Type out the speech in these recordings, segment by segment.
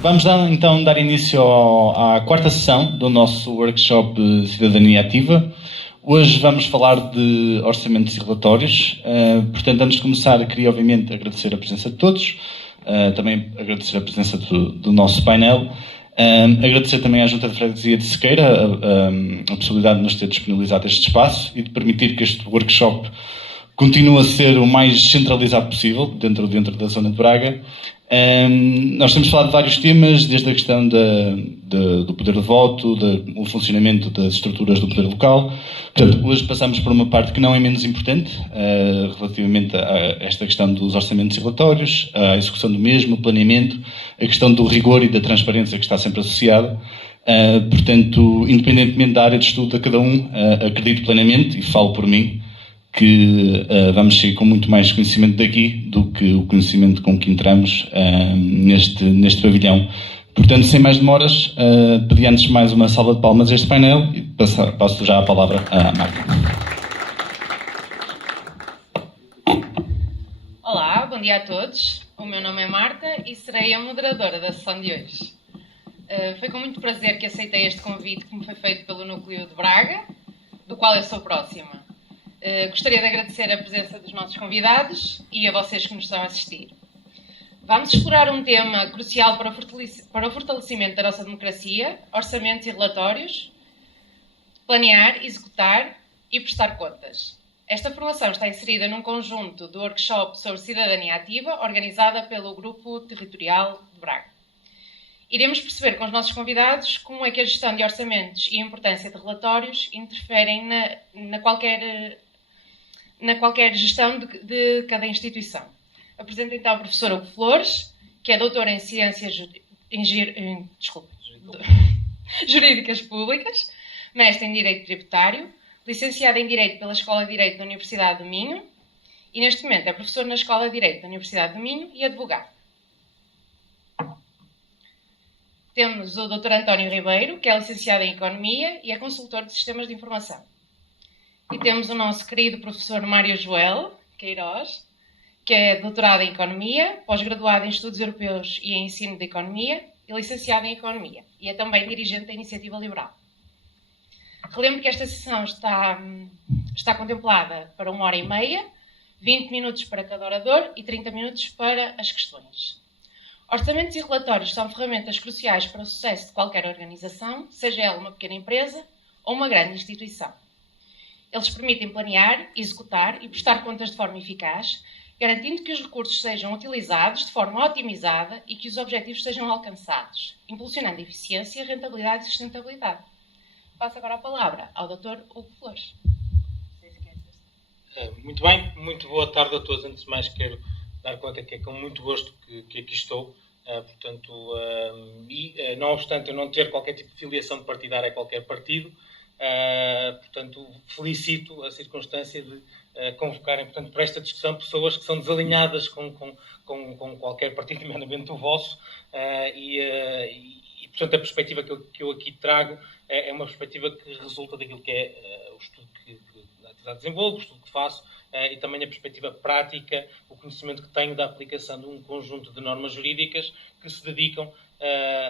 Vamos então dar início à quarta sessão do nosso workshop Cidadania Ativa. Hoje vamos falar de orçamentos e relatórios. Portanto, antes de começar, queria obviamente agradecer a presença de todos, também agradecer a presença do nosso painel, agradecer também à Junta de Freguesia de Sequeira a possibilidade de nos ter disponibilizado este espaço e de permitir que este workshop continue a ser o mais centralizado possível dentro da zona de Braga. Nós temos falado de vários temas, desde a questão do poder de voto, do funcionamento das estruturas do poder local. Portanto, hoje passamos por uma parte que não é menos importante, relativamente a esta questão dos orçamentos e relatórios, a execução do mesmo, o planeamento, a questão do rigor e da transparência que está sempre associada. Portanto, independentemente da área de estudo de cada um, acredito plenamente, e falo por mim, que vamos sair com muito mais conhecimento daqui do que o conhecimento com que entramos neste pavilhão. Portanto, sem mais demoras, pedi antes mais uma salva de palmas a este painel e passo já a palavra à Marta. Olá, bom dia a todos. O meu nome é Marta e serei a moderadora da sessão de hoje. Foi com muito prazer que aceitei este convite que me foi feito pelo Núcleo de Braga, do qual eu sou próxima. Gostaria de agradecer a presença dos nossos convidados e a vocês que nos estão a assistir. Vamos explorar um tema crucial para o fortalecimento da nossa democracia, orçamentos e relatórios, planear, executar e prestar contas. Esta formação está inserida num conjunto do workshop sobre cidadania ativa, organizada pelo Grupo Territorial de Braga. Iremos perceber com os nossos convidados como é que a gestão de orçamentos e a importância de relatórios interferem na qualquer gestão de cada instituição. Apresento então a professora Hugo Flores, que é doutora em Ciências Jurídicas Públicas, mestre em Direito Tributário, licenciada em Direito pela Escola de Direito da Universidade do Minho e, neste momento, é professora na Escola de Direito da Universidade do Minho e advogado. Temos o Dr. António Ribeiro, que é licenciado em Economia e é consultor de Sistemas de Informação. E temos o nosso querido professor Mário Joel Queiroz, que é doutorado em Economia, pós-graduado em Estudos Europeus e em Ensino de Economia e licenciado em Economia. E é também dirigente da Iniciativa Liberal. Relembro que esta sessão está contemplada para 1h30, 20 minutos para cada orador e 30 minutos para as questões. Orçamentos e relatórios são ferramentas cruciais para o sucesso de qualquer organização, seja ela uma pequena empresa ou uma grande instituição. Eles permitem planear, executar e prestar contas de forma eficaz, garantindo que os recursos sejam utilizados de forma otimizada e que os objetivos sejam alcançados, impulsionando a eficiência, rentabilidade e sustentabilidade. Passo agora a palavra ao Dr. Hugo Flores. Muito bem, muito boa tarde a todos. Antes de mais, quero dar conta que é com muito gosto que aqui estou. Não obstante eu não ter qualquer tipo de filiação partidária a qualquer partido, portanto, felicito a circunstância de convocarem, portanto, para esta discussão pessoas que são desalinhadas com qualquer partido, nomeadamente o vosso, portanto, a perspectiva que eu aqui trago é uma perspectiva que resulta daquilo que é o estudo que a atividade desenvolvo, o estudo que faço, e também a perspectiva prática, o conhecimento que tenho da aplicação de um conjunto de normas jurídicas que se dedicam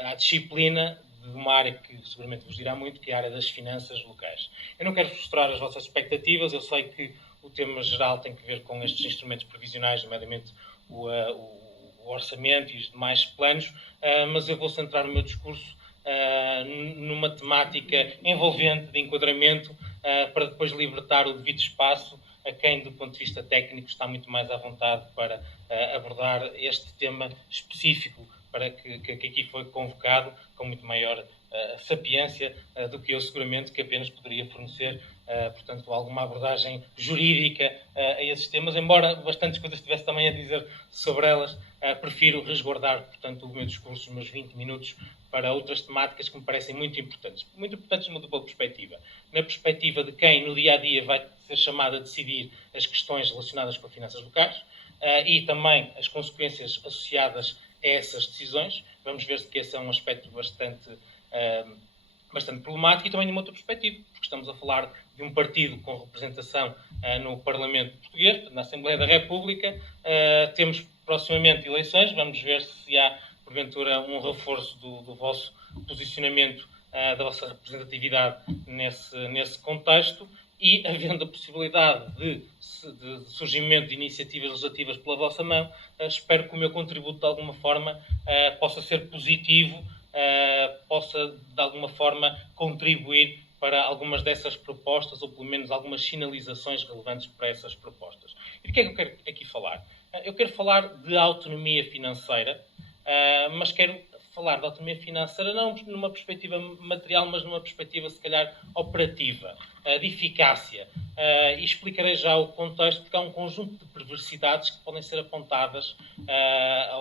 à disciplina de uma área que seguramente vos dirá muito, que é a área das finanças locais. Eu não quero frustrar as vossas expectativas, eu sei que o tema geral tem que ver com estes instrumentos previsionais, nomeadamente o orçamento e os demais planos, mas eu vou centrar o meu discurso numa temática envolvente de enquadramento para depois libertar o devido espaço a quem, do ponto de vista técnico, está muito mais à vontade para abordar este tema específico para que aqui foi convocado com muito maior sapiência do que eu seguramente que apenas poderia fornecer, portanto, alguma abordagem jurídica a esses temas, embora bastantes coisas tivesse também a dizer sobre elas, prefiro resguardar, portanto, o meu discurso, os meus 20 minutos, para outras temáticas que me parecem muito importantes numa dupla perspectiva. Na perspectiva de quem, no dia-a-dia, vai ser chamado a decidir as questões relacionadas com as finanças locais e também as consequências associadas a essas decisões. Vamos ver que esse é um aspecto bastante problemático e também numa outra perspectiva, porque estamos a falar de um partido com representação no Parlamento português, na Assembleia da República. Temos proximamente eleições, vamos ver se há porventura, um reforço do vosso posicionamento, da vossa representatividade nesse contexto, e havendo a possibilidade de surgimento de iniciativas legislativas pela vossa mão, espero que o meu contributo de alguma forma possa ser positivo, possa de alguma forma contribuir para algumas dessas propostas, ou pelo menos algumas sinalizações relevantes para essas propostas. E de que é que eu quero aqui falar? Eu quero falar de autonomia financeira, mas quero falar de autonomia financeira não numa perspectiva material, mas numa perspectiva, se calhar, operativa, de eficácia. E explicarei já o contexto, porque há um conjunto de perversidades que podem ser apontadas a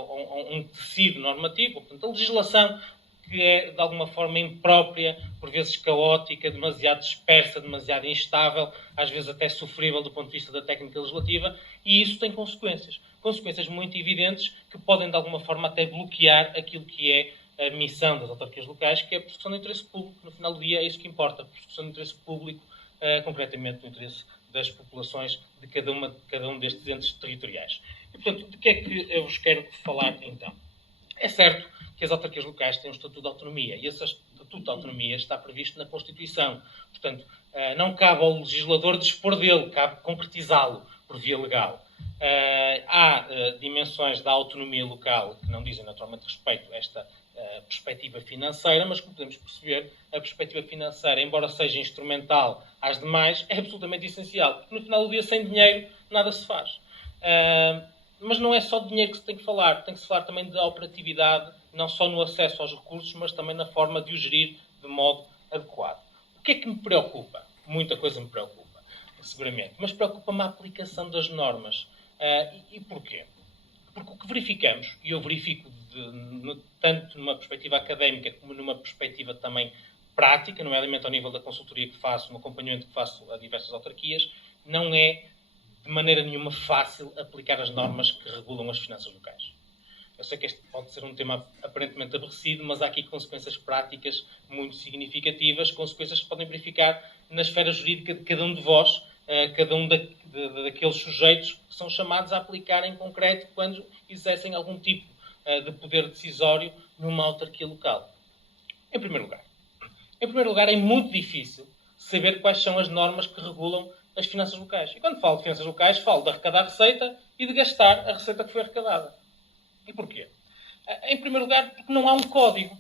um tecido normativo. Portanto, a legislação que é, de alguma forma, imprópria, por vezes caótica, demasiado dispersa, demasiado instável, às vezes até sofrível do ponto de vista da técnica legislativa, e isso tem consequências. Consequências muito evidentes que podem, de alguma forma, até bloquear aquilo que é a missão das autarquias locais, que é a proteção do interesse público. No final do dia é isso que importa, a proteção do interesse público, concretamente do interesse das populações de cada um destes entes territoriais. E, portanto, de que é que eu vos quero falar, então? É certo que as autarquias locais têm um estatuto de autonomia, e esse estatuto de autonomia está previsto na Constituição. Portanto, não cabe ao legislador dispor dele, cabe concretizá-lo por via legal. Há dimensões da autonomia local que não dizem naturalmente respeito a esta perspectiva financeira, mas como podemos perceber, a perspectiva financeira, embora seja instrumental às demais, é absolutamente essencial, porque no final do dia, sem dinheiro, nada se faz. Mas não é só de dinheiro que se tem que falar também de operatividade, não só no acesso aos recursos, mas também na forma de o gerir de modo adequado. O que é que me preocupa? Muita coisa me preocupa, seguramente, mas preocupa-me a aplicação das normas. E porquê? Porque o que verificamos, e eu verifico tanto numa perspectiva académica como numa perspectiva também prática, nomeadamente ao nível da consultoria que faço, no acompanhamento que faço a diversas autarquias, não é de maneira nenhuma fácil aplicar as normas que regulam as finanças locais. Eu sei que este pode ser um tema aparentemente aborrecido, mas há aqui consequências práticas muito significativas, consequências que podem verificar na esfera jurídica de cada um de vós, cada um daqueles sujeitos que são chamados a aplicar em concreto quando exercem algum tipo de poder decisório numa autarquia local. Em primeiro lugar, é muito difícil saber quais são as normas que regulam as finanças locais. E quando falo de finanças locais, falo de arrecadar receita e de gastar a receita que foi arrecadada. E porquê? Em primeiro lugar, porque não há um código.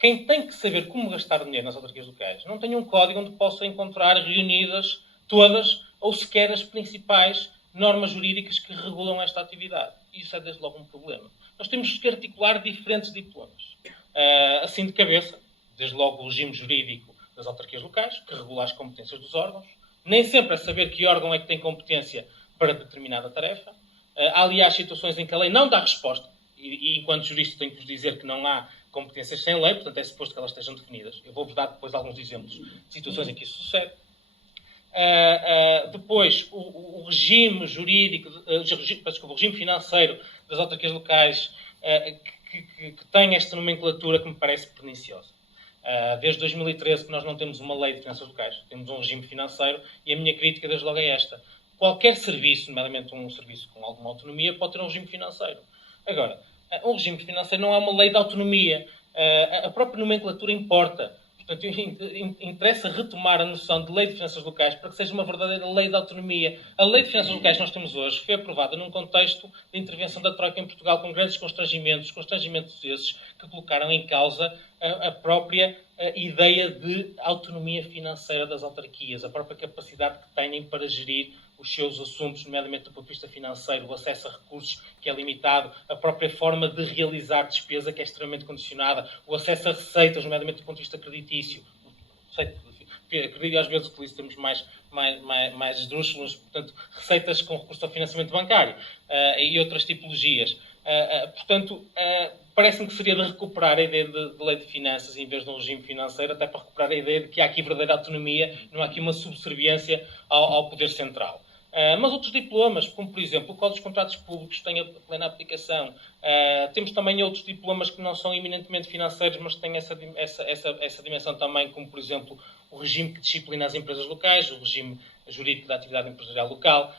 Quem tem que saber como gastar dinheiro nas autarquias locais não tem um código onde possa encontrar reunidas todas ou sequer as principais normas jurídicas que regulam esta atividade. Isso é, desde logo, um problema. Nós temos que articular diferentes diplomas. Assim de cabeça, desde logo o regime jurídico das autarquias locais, que regula as competências dos órgãos. Nem sempre é saber que órgão é que tem competência para determinada tarefa. Há, aliás, situações em que a lei não dá resposta. E enquanto jurista, tenho que vos dizer que não há competências sem lei, portanto é suposto que elas estejam definidas. Eu vou-vos dar depois alguns exemplos de situações em que isso sucede. Depois, o regime jurídico, o regime financeiro das autarquias locais que tem esta nomenclatura que me parece perniciosa. Desde 2013 que nós não temos uma lei de finanças locais, temos um regime financeiro, e a minha crítica desde logo é esta. Qualquer serviço, nomeadamente um serviço com alguma autonomia, pode ter um regime financeiro. Agora, um regime financeiro não é uma lei de autonomia. A própria nomenclatura importa. Portanto, interessa retomar a noção de lei de finanças locais para que seja uma verdadeira lei de autonomia. A lei de finanças locais que nós temos hoje foi aprovada num contexto de intervenção da Troika em Portugal com grandes constrangimentos esses que colocaram em causa a própria ideia de autonomia financeira das autarquias, a própria capacidade que têm para gerir os seus assuntos, nomeadamente do ponto de vista financeiro, o acesso a recursos que é limitado, a própria forma de realizar despesa que é extremamente condicionada, o acesso a receitas, nomeadamente do ponto de vista creditício. Acredito, às vezes utilizo termos mais esdrúxulos, portanto, receitas com recurso ao financiamento bancário e outras tipologias. Portanto, parece-me que seria de recuperar a ideia de lei de finanças em vez de um regime financeiro, até para recuperar a ideia de que há aqui verdadeira autonomia, não há aqui uma subserviência ao poder central. Mas outros diplomas, como por exemplo o Código dos Contratos Públicos, têm a plena aplicação. Temos também outros diplomas que não são eminentemente financeiros, mas têm essa dimensão também, como por exemplo o regime que disciplina as empresas locais, o regime jurídico da atividade empresarial local.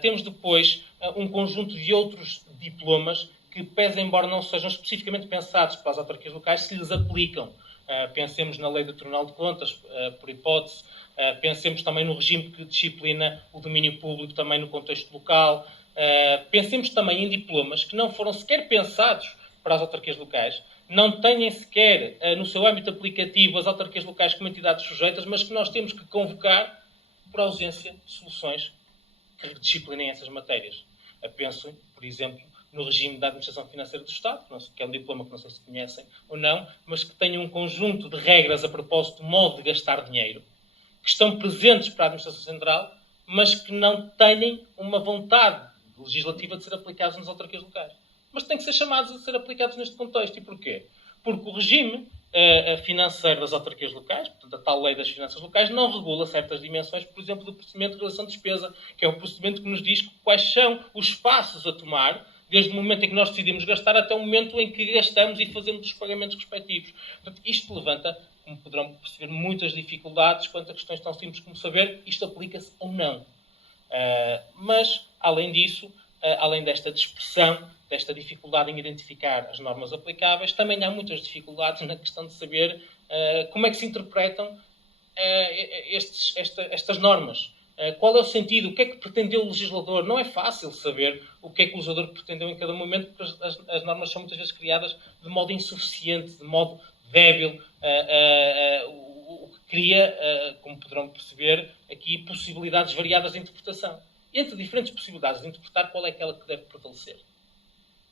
Temos depois um conjunto de outros diplomas que, pese embora não sejam especificamente pensados para as autarquias locais, se lhes aplicam. Pensemos na lei do Tribunal de Contas, por hipótese. Pensemos também no regime que disciplina o domínio público também no contexto local. Pensemos também em diplomas que não foram sequer pensados para as autarquias locais, não têm sequer no seu âmbito aplicativo as autarquias locais como entidades sujeitas, mas que nós temos que convocar por ausência de soluções que disciplinem essas matérias. Penso, por exemplo, no regime da Administração Financeira do Estado, que é um diploma que não sei se conhecem ou não, mas que tem um conjunto de regras a propósito do modo de gastar dinheiro, que estão presentes para a Administração Central, mas que não têm uma vontade legislativa de ser aplicados nas autarquias locais. Mas têm que ser chamados a ser aplicados neste contexto. E porquê? Porque o regime financeiro das autarquias locais, portanto a tal lei das finanças locais, não regula certas dimensões, por exemplo, do procedimento de realização de despesa, que é o procedimento que nos diz quais são os passos a tomar, desde o momento em que nós decidimos gastar até o momento em que gastamos e fazemos os pagamentos respectivos. Portanto, isto levanta, como poderão perceber, muitas dificuldades quanto a questões tão simples como saber isto aplica-se ou não. Mas, além disso, além desta dispersão, desta dificuldade em identificar as normas aplicáveis, também há muitas dificuldades na questão de saber como é que se interpretam estas normas. Qual é o sentido? O que é que pretendeu o legislador? Não é fácil saber o que é que o legislador pretendeu em cada momento, porque as normas são muitas vezes criadas de modo insuficiente, de modo débil, o que cria, como poderão perceber, aqui possibilidades variadas de interpretação. Entre diferentes possibilidades de interpretar, qual é aquela que deve prevalecer?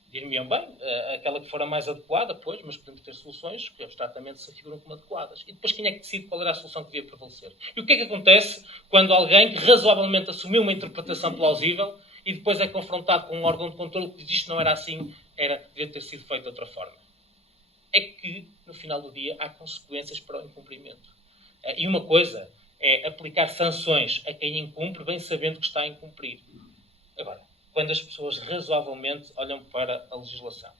Dir-me-ão bem, aquela que for a mais adequada, pois, mas podemos ter soluções que abstratamente se afiguram como adequadas. E depois quem é que decide qual era a solução que devia prevalecer? E o que é que acontece quando alguém que razoavelmente assumiu uma interpretação plausível e depois é confrontado com um órgão de controle que diz isto não era assim, devia ter sido feito de outra forma? É que, no final do dia, há consequências para o incumprimento. E uma coisa é aplicar sanções a quem incumpre, bem sabendo que está a incumprir. Agora, quando as pessoas razoavelmente olham para a legislação,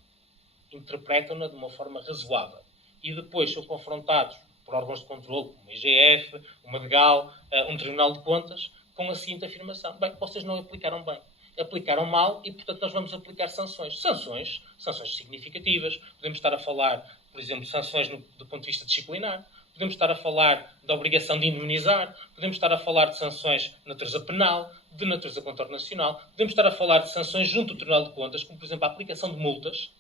interpretam-na de uma forma razoável e depois são confrontados por órgãos de controle, como o IGF, o Madigal, um Tribunal de Contas, com a seguinte afirmação: bem, vocês não aplicaram bem, aplicaram mal e, portanto, nós vamos aplicar sanções. Sanções significativas. Podemos estar a falar, por exemplo, sanções do ponto de vista disciplinar. Podemos estar a falar da obrigação de indemnizar, podemos estar a falar de sanções de natureza penal, de natureza contornacional, podemos estar a falar de sanções junto ao Tribunal de Contas, como, por exemplo, a aplicação de multas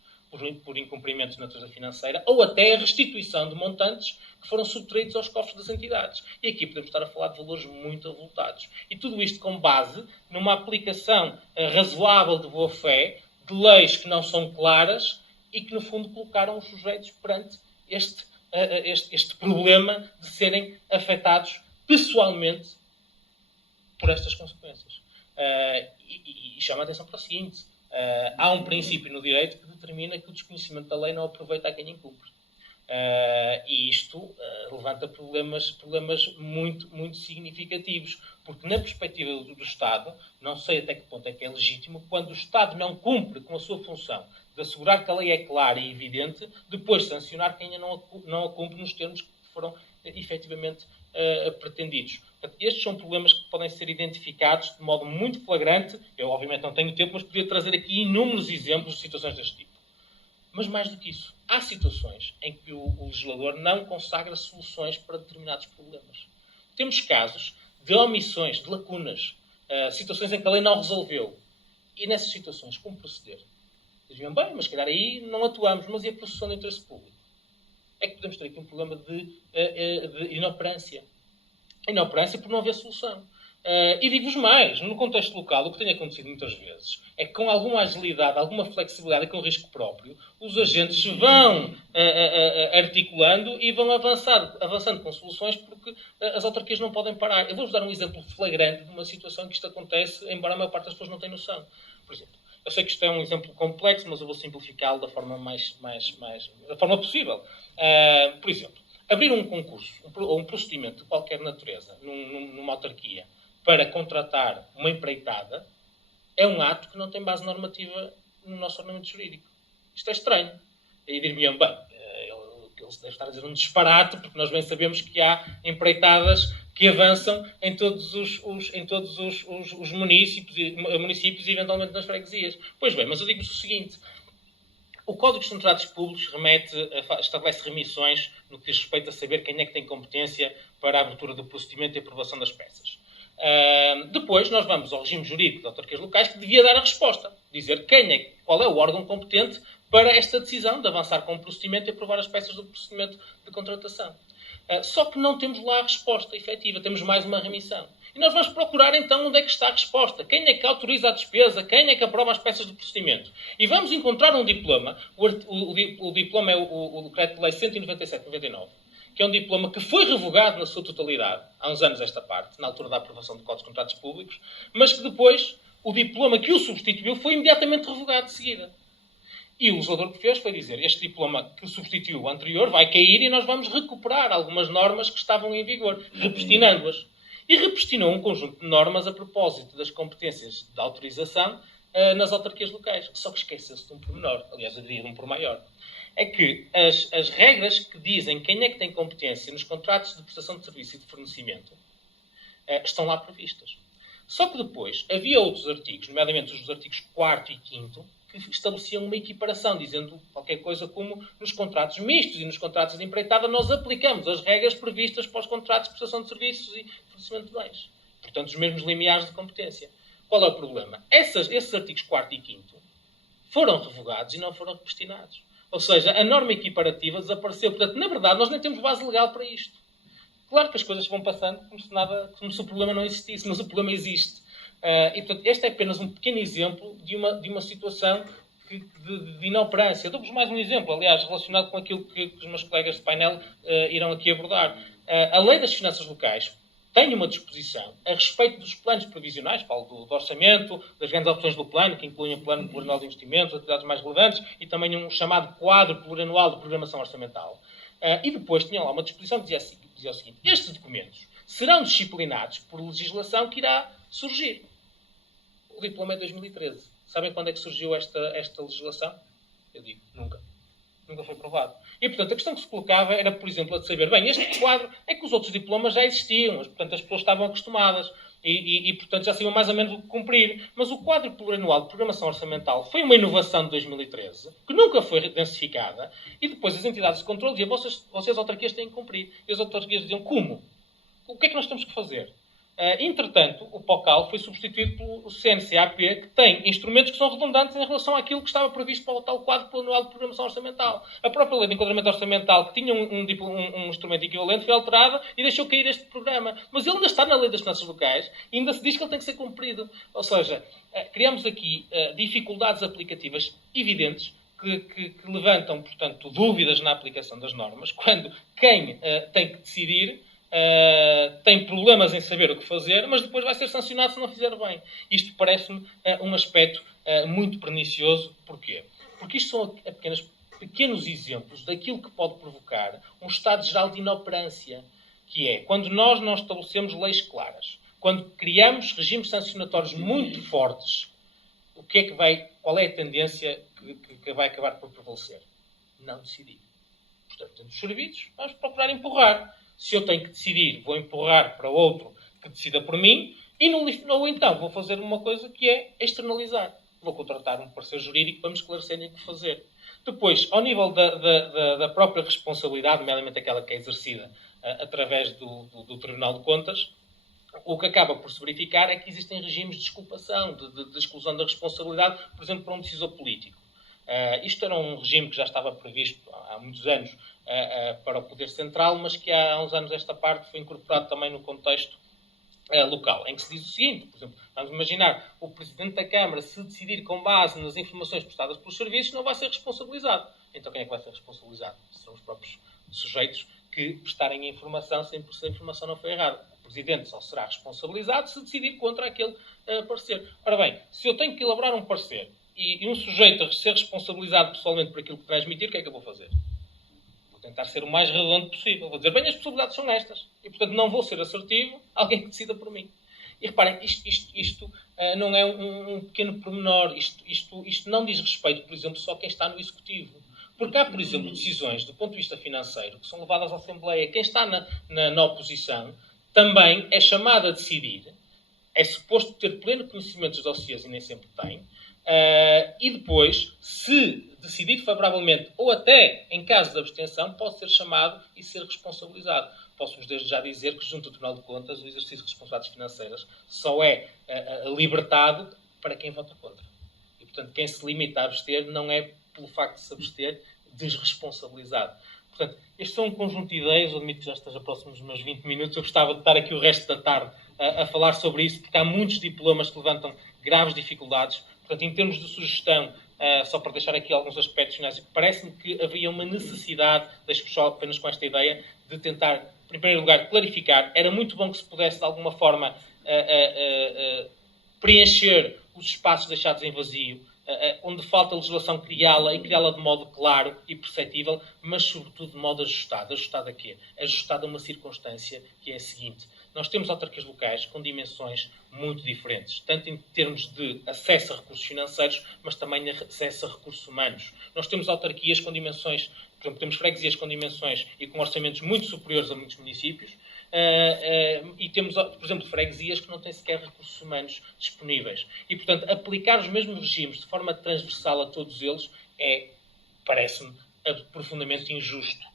por incumprimento de natureza financeira, ou até a restituição de montantes que foram subtraídos aos cofres das entidades. E aqui podemos estar a falar de valores muito avultados. E tudo isto com base numa aplicação razoável de boa-fé de leis que não são claras e que, no fundo, colocaram os sujeitos perante este problema de serem afetados pessoalmente por estas consequências. E chama a atenção para o seguinte: há um princípio no direito que determina que o desconhecimento da lei não aproveita a quem incumpre. E isto levanta problemas muito, muito significativos, porque na perspectiva do Estado, não sei até que ponto é que é legítimo, quando o Estado não cumpre com a sua função de assegurar que a lei é clara e evidente, depois sancionar quem não a cumpre nos termos que foram efetivamente pretendidos. Portanto, estes são problemas que podem ser identificados de modo muito flagrante. Eu, obviamente, não tenho tempo, mas podia trazer aqui inúmeros exemplos de situações deste tipo. Mas, mais do que isso, há situações em que o legislador não consagra soluções para determinados problemas. Temos casos de omissões, de lacunas, situações em que a lei não resolveu. E nessas situações, como proceder? Diziam, bem, mas se calhar aí não atuamos, mas e a processão do interesse público? É que podemos ter aqui um problema de inoperância. Inoperância por não haver solução. E digo-vos mais, no contexto local, o que tem acontecido muitas vezes é que com alguma agilidade, alguma flexibilidade e com risco próprio, os agentes vão articulando e vão avançando com soluções porque as autarquias não podem parar. Eu vou-vos dar um exemplo flagrante de uma situação em que isto acontece, embora a maior parte das pessoas não tenha noção. Por exemplo, eu sei que isto é um exemplo complexo, mas eu vou simplificá-lo da forma da forma possível. Por exemplo, abrir um concurso ou um procedimento de qualquer natureza numa autarquia para contratar uma empreitada é um ato que não tem base normativa no nosso ordenamento jurídico. Isto é estranho. E dir-me-ão, bem, ele deve estar a dizer um disparate, porque nós bem sabemos que há empreitadas que avançam em todos os municípios e eventualmente nas freguesias. Pois bem, mas eu digo-vos o seguinte: O Código dos Contratos Públicos estabelece remissões no que diz respeito a saber quem é que tem competência para a abertura do procedimento e aprovação das peças. Depois, nós vamos ao regime jurídico de autarquias locais, que devia dar a resposta. Dizer qual é o órgão competente para esta decisão de avançar com o procedimento e aprovar as peças do procedimento de contratação. Só que não temos lá a resposta efetiva. Temos mais uma remissão. E nós vamos procurar, então, onde é que está a resposta. Quem é que autoriza a despesa? Quem é que aprova as peças do procedimento? E vamos encontrar um diploma. O diploma é o Decreto-Lei 197/99, que é um diploma que foi revogado na sua totalidade, há uns anos esta parte, na altura da aprovação do Código de Contratos Públicos, mas que depois, o diploma que o substituiu foi imediatamente revogado de seguida. E o legislador que fez foi dizer, este diploma que substituiu o anterior vai cair e nós vamos recuperar algumas normas que estavam em vigor, repestinando-as. E repestinou um conjunto de normas a propósito das competências de autorização nas autarquias locais. Só que esqueceu-se de um pormenor, aliás, eu diria de um por maior. É que as regras que dizem quem é que tem competência nos contratos de prestação de serviço e de fornecimento estão lá previstas. Só que depois havia outros artigos, nomeadamente os artigos 4º e 5º, que estabeleciam uma equiparação, dizendo qualquer coisa como nos contratos mistos e nos contratos de empreitada nós aplicamos as regras previstas para os contratos de prestação de serviços e fornecimento de bens. Portanto, os mesmos limiares de competência. Qual é o problema? Esses artigos 4º e 5º foram revogados e não foram repestinados. Ou seja, a norma equiparativa desapareceu. Portanto, na verdade, nós nem temos base legal para isto. Claro que as coisas vão passando como se o problema não existisse, mas o problema existe. E, portanto, este é apenas um pequeno exemplo de uma situação de inoperância. Dou-vos mais um exemplo, aliás, relacionado com aquilo que os meus colegas de painel irão aqui abordar. A Lei das Finanças Locais tem uma disposição a respeito dos planos previsionais, falo do orçamento, das grandes opções do plano, que incluem o plano plurianual de investimentos, atividades mais relevantes, e também um chamado quadro plurianual de programação orçamental. E depois tinha lá uma disposição que dizia o seguinte, estes documentos serão disciplinados por legislação que irá surgir. O diploma é de 2013. Sabem quando é que surgiu esta legislação? Eu digo, nunca. Nunca foi aprovado. E, portanto, a questão que se colocava era, por exemplo, a de saber, bem, este quadro é que os outros diplomas já existiam, mas, portanto, as pessoas estavam acostumadas e, portanto, já sabiam mais ou menos o que cumprir. Mas o quadro plurianual de programação orçamental foi uma inovação de 2013, que nunca foi densificada, e depois as entidades de controle diziam, vocês autarquias têm que cumprir. E as autarquias diziam, como? O que é que nós temos que fazer? Entretanto, o POCAL foi substituído pelo CNCAP, que tem instrumentos que são redundantes em relação àquilo que estava previsto para o tal quadro plurianual de programação orçamental. A própria lei de enquadramento orçamental, que tinha um instrumento equivalente, foi alterada e deixou cair este programa. Mas ele ainda está na lei das finanças locais e ainda se diz que ele tem que ser cumprido. Ou seja, criamos aqui dificuldades aplicativas evidentes que levantam, portanto, dúvidas na aplicação das normas, quando quem tem que decidir tem problemas em saber o que fazer, mas depois vai ser sancionado se não fizer bem. Isto parece-me um aspecto muito pernicioso. Porquê? Porque isto são pequenos exemplos daquilo que pode provocar um estado geral de inoperância, que é quando nós não estabelecemos leis claras, quando criamos regimes sancionatórios muito fortes, qual é a tendência que vai acabar por prevalecer? Não decidir. Portanto, dentro dos serviços, vamos procurar empurrar. Se eu tenho que decidir, vou empurrar para outro que decida por mim, ou então vou fazer uma coisa que é externalizar. Vou contratar um parceiro jurídico para me esclarecerem o que fazer. Depois, ao nível da própria responsabilidade, nomeadamente aquela que é exercida através do Tribunal de Contas, o que acaba por se verificar é que existem regimes de desculpação, de exclusão da responsabilidade, por exemplo, para um decisor político. Isto era um regime que já estava previsto há muitos anos para o Poder Central, mas que há uns anos esta parte foi incorporado também no contexto local, em que se diz o seguinte, por exemplo, vamos imaginar, o Presidente da Câmara, se decidir com base nas informações prestadas pelos serviços, não vai ser responsabilizado. Então quem é que vai ser responsabilizado? São os próprios sujeitos que prestarem a informação sempre se a informação não foi errada. O Presidente só será responsabilizado se decidir contra aquele parecer. Ora bem, se eu tenho que elaborar um parecer e um sujeito a ser responsabilizado pessoalmente por aquilo que transmitir, o que é que eu vou fazer? Vou tentar ser o mais redondo possível. Vou dizer, bem, as possibilidades são estas. E, portanto, não vou ser assertivo, alguém que decida por mim. E reparem, isto não é um pequeno pormenor. Isto não diz respeito, por exemplo, só a quem está no Executivo. Porque há, por exemplo, decisões do ponto de vista financeiro que são levadas à Assembleia. Quem está na oposição também é chamado a decidir é suposto ter pleno conhecimento dos dossiês e nem sempre tem. E depois, se decidir favoravelmente ou até em caso de abstenção, pode ser chamado e ser responsabilizado. Posso-vos desde já dizer que, junto ao Tribunal de Contas, o exercício de responsabilidades financeiras só é libertado para quem vota contra. E, portanto, quem se limita a abster não é, pelo facto de se abster, desresponsabilizado. Portanto, este são um conjunto de ideias. Eu admito que já esteja próximo dos meus 20 minutos. Eu gostava de estar aqui o resto da tarde a falar sobre isso, porque há muitos diplomas que levantam graves dificuldades. Portanto, em termos de sugestão, só para deixar aqui alguns aspectos finais, parece-me que havia uma necessidade, deixo-me só apenas com esta ideia, de tentar, em primeiro lugar, clarificar. Era muito bom que se pudesse, de alguma forma, preencher os espaços deixados em vazio, onde falta legislação, criá-la e criá-la de modo claro e perceptível, mas, sobretudo, de modo ajustado. Ajustado a quê? Ajustado a uma circunstância que é a seguinte. Nós temos autarquias locais com dimensões muito diferentes, tanto em termos de acesso a recursos financeiros, mas também acesso a recursos humanos. Nós temos autarquias com dimensões, por exemplo, temos freguesias com dimensões e com orçamentos muito superiores a muitos municípios, e temos, por exemplo, freguesias que não têm sequer recursos humanos disponíveis. E, portanto, aplicar os mesmos regimes de forma transversal a todos eles parece-me profundamente injusto.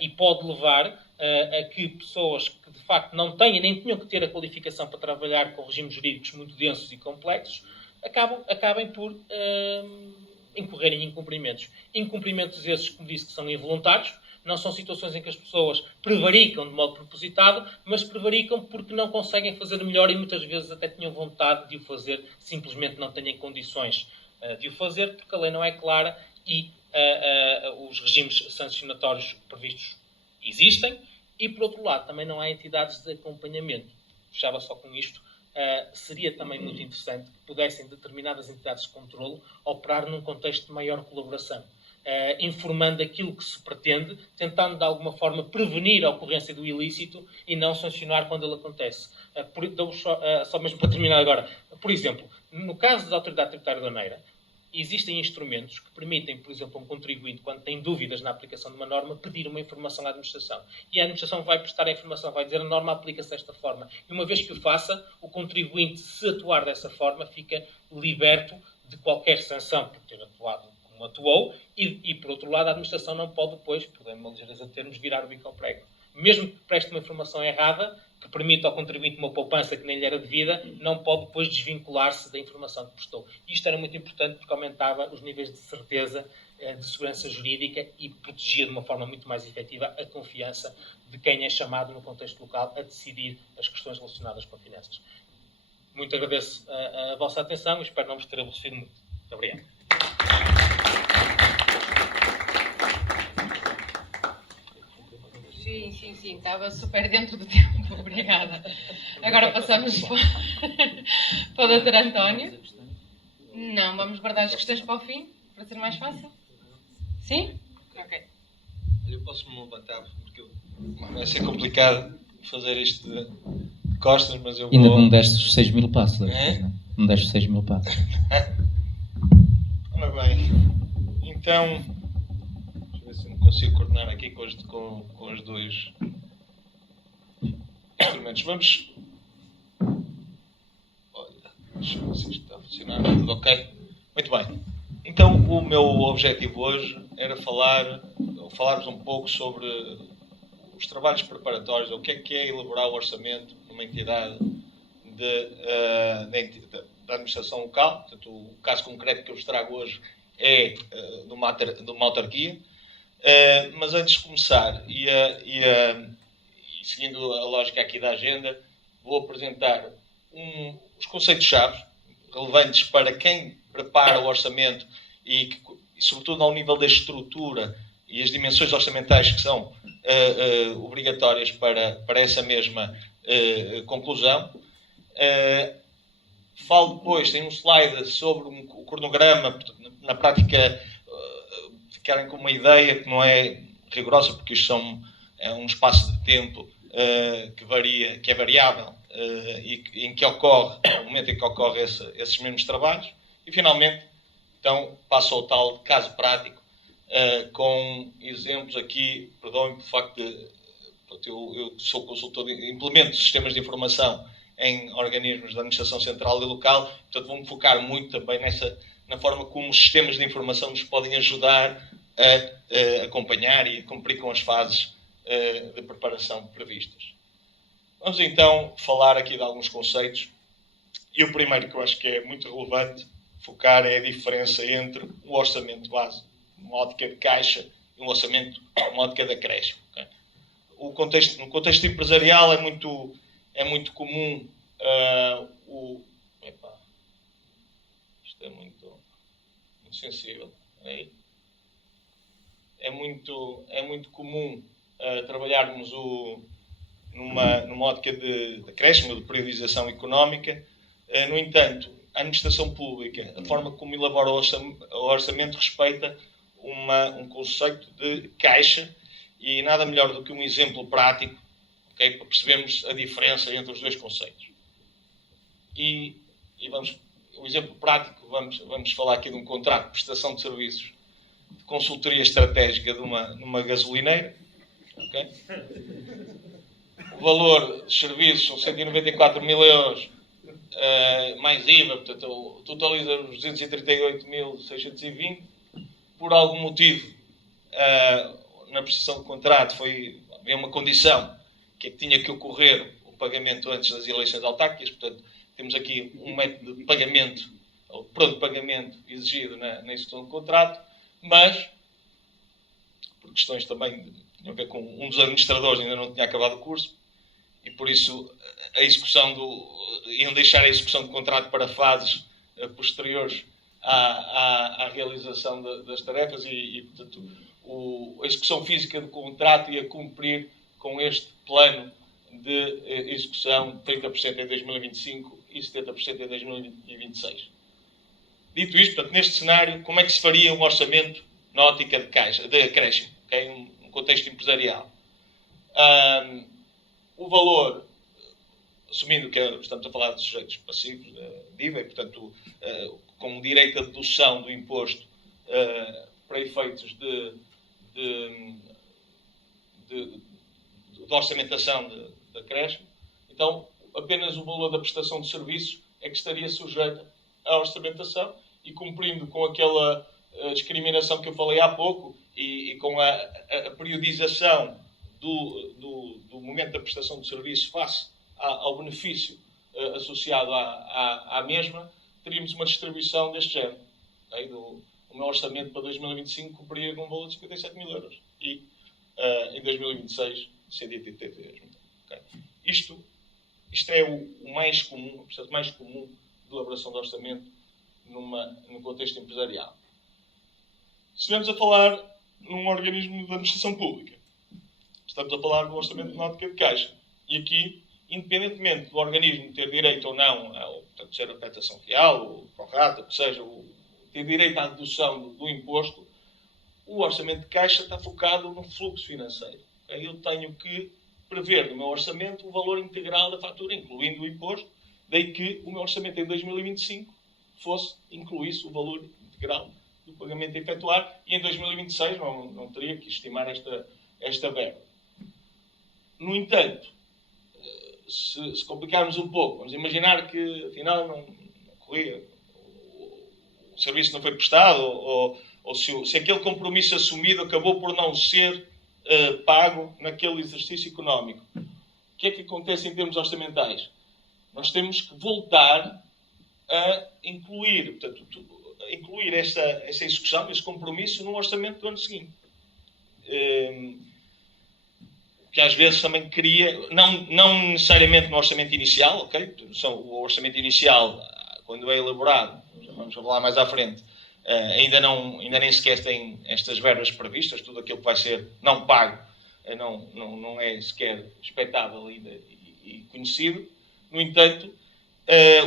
E pode levar a que pessoas que de facto não têm nem tinham que ter a qualificação para trabalhar com regimes jurídicos muito densos e complexos acabem por incorrerem em incumprimentos. Incumprimentos esses, como disse, que são involuntários. Não são situações em que as pessoas prevaricam de modo propositado, mas prevaricam porque não conseguem fazer melhor e muitas vezes até tinham vontade de o fazer, simplesmente não têm condições de o fazer porque a lei não é clara e os regimes sancionatórios previstos existem e, por outro lado, também não há entidades de acompanhamento. Fechava só com isto. Seria também muito interessante que pudessem determinadas entidades de controlo operar num contexto de maior colaboração, informando aquilo que se pretende, tentando de alguma forma prevenir a ocorrência do ilícito e não sancionar quando ele acontece. Só mesmo para terminar agora. Por exemplo, no caso da Autoridade Tributária Aduaneira, existem instrumentos que permitem, por exemplo, a um contribuinte, quando tem dúvidas na aplicação de uma norma, pedir uma informação à administração. E a administração vai prestar a informação, vai dizer a norma aplica-se desta forma. E uma vez que o faça, o contribuinte, se atuar dessa forma, fica liberto de qualquer sanção por ter atuado como atuou e por outro lado, a administração não pode depois, por uma ligeireza de termos, virar o bico ao prego. Mesmo que preste uma informação errada, que permita ao contribuinte uma poupança que nem lhe era devida, não pode depois desvincular-se da informação que prestou. Isto era muito importante porque aumentava os níveis de certeza, de segurança jurídica e protegia de uma forma muito mais efetiva a confiança de quem é chamado no contexto local a decidir as questões relacionadas com finanças. Muito agradeço a vossa atenção e espero não vos ter aborrecido muito. Muito obrigado. Sim, estava super dentro do tempo, obrigada. Agora passamos para o Dr. António. Não, vamos guardar as questões para o fim, para ser mais fácil? Sim? Ok. Eu posso-me levantar, porque vai ser complicado fazer isto de costas, mas eu vou... Ainda não deste os 6.000 passos. É? Não deste os 6.000 passos. Ora bem, então... Deixa eu ver se eu me consigo coordenar aqui com os dois instrumentos. Vamos... Olha, deixa eu ver se isto está a funcionar. Tudo ok? Muito bem. Então, o meu objetivo hoje era falar-vos um pouco sobre os trabalhos preparatórios, o que é elaborar o orçamento numa entidade da administração local. Portanto, o caso concreto que eu vos trago hoje é de uma autarquia. Mas antes de começar, e seguindo a lógica aqui da agenda, vou apresentar os conceitos-chave relevantes para quem prepara o orçamento e sobretudo ao nível da estrutura e as dimensões orçamentais que são obrigatórias para essa mesma conclusão. Falo depois, tem um slide sobre o cronograma, na prática ficarem com uma ideia que não é rigorosa, porque isto é um espaço de tempo que varia, que é variável e em que ocorre, no momento em que ocorre esses mesmos trabalhos. E finalmente, então, passo ao tal caso prático, com exemplos aqui, perdoem-me pelo facto de eu sou consultor, implemento sistemas de informação em organismos da administração central e local. Portanto, vou-me focar muito também na forma como os sistemas de informação nos podem ajudar a acompanhar e a cumprir com as fases de preparação previstas. Vamos então falar aqui de alguns conceitos. E o primeiro que eu acho que é muito relevante focar é a diferença entre um orçamento base, uma ótica de caixa, e um orçamento, uma ótica de acréscimo. Okay? No contexto empresarial é muito comum isto é muito sensível. É muito comum trabalharmos numa ótica de acréscimo, de periodização económica. No entanto, a administração pública, a forma como elabora o orçamento, respeita um conceito de caixa, e nada melhor do que um exemplo prático, okay, para percebermos a diferença entre os dois conceitos. E o exemplo prático, vamos falar aqui de um contrato de prestação de serviços de consultoria estratégica numa gasolineira. Okay? O valor dos serviços são 194 mil euros, mais IVA, portanto, totaliza os 238.620. Por algum motivo, na prestação de contrato havia uma condição que tinha que ocorrer o pagamento antes das eleições autárquicas. Portanto, temos aqui um método de pagamento, ou pronto pagamento, exigido na execução do contrato, mas, por questões também que tinham a ver com um dos administradores ainda não tinha acabado o curso, e por isso iam deixar a execução do contrato para fases posteriores à realização das tarefas, e portanto, a execução física do contrato ia cumprir com este plano de execução de 30% em 2025 e 70% em 2026. Dito isto, portanto, neste cenário, como é que se faria um orçamento na ótica de acréscimo, okay? Um contexto empresarial? O valor, assumindo que estamos a falar de sujeitos passivos de IVA, e, portanto, com direito à dedução do imposto para efeitos de orçamentação de acréscimo, então apenas o valor da prestação de serviços é que estaria sujeito à orçamentação, e cumprindo com aquela discriminação que eu falei há pouco, e com a periodização do momento da prestação de serviço face ao benefício associado à mesma, teríamos uma distribuição deste género. Okay? O meu orçamento para 2025 cumpria com um valor de 57 mil euros. E em 2026, 183 mil. Okay? Isto é o mais comum, o processo mais comum de elaboração de orçamento num contexto empresarial. Se estivermos a falar num organismo de administração pública, estamos a falar do orçamento na ótica de caixa. E aqui, independentemente do organismo ter direito ou não, portanto, ser a prestação real, ou prorata, ou seja, ter direito à dedução do imposto, o orçamento de caixa está focado no fluxo financeiro. Eu tenho que prever no meu orçamento o valor integral da fatura, incluindo o imposto, daí que o meu orçamento em 2025 incluísse o valor integral do pagamento a efetuar, e em 2026 não teria que estimar esta verba. No entanto, se complicarmos um pouco, vamos imaginar que afinal não corria, o serviço não foi prestado, ou se aquele compromisso assumido acabou por não ser pago naquele exercício económico. O que é que acontece em termos orçamentais? Nós temos que voltar a incluir essa execução, esse compromisso no orçamento do ano seguinte. Que às vezes também cria, não necessariamente no orçamento inicial, ok? O orçamento inicial, quando é elaborado, já vamos falar mais à frente, ainda nem sequer tem estas verbas previstas, tudo aquilo que vai ser não pago não é sequer expectável e conhecido. No entanto,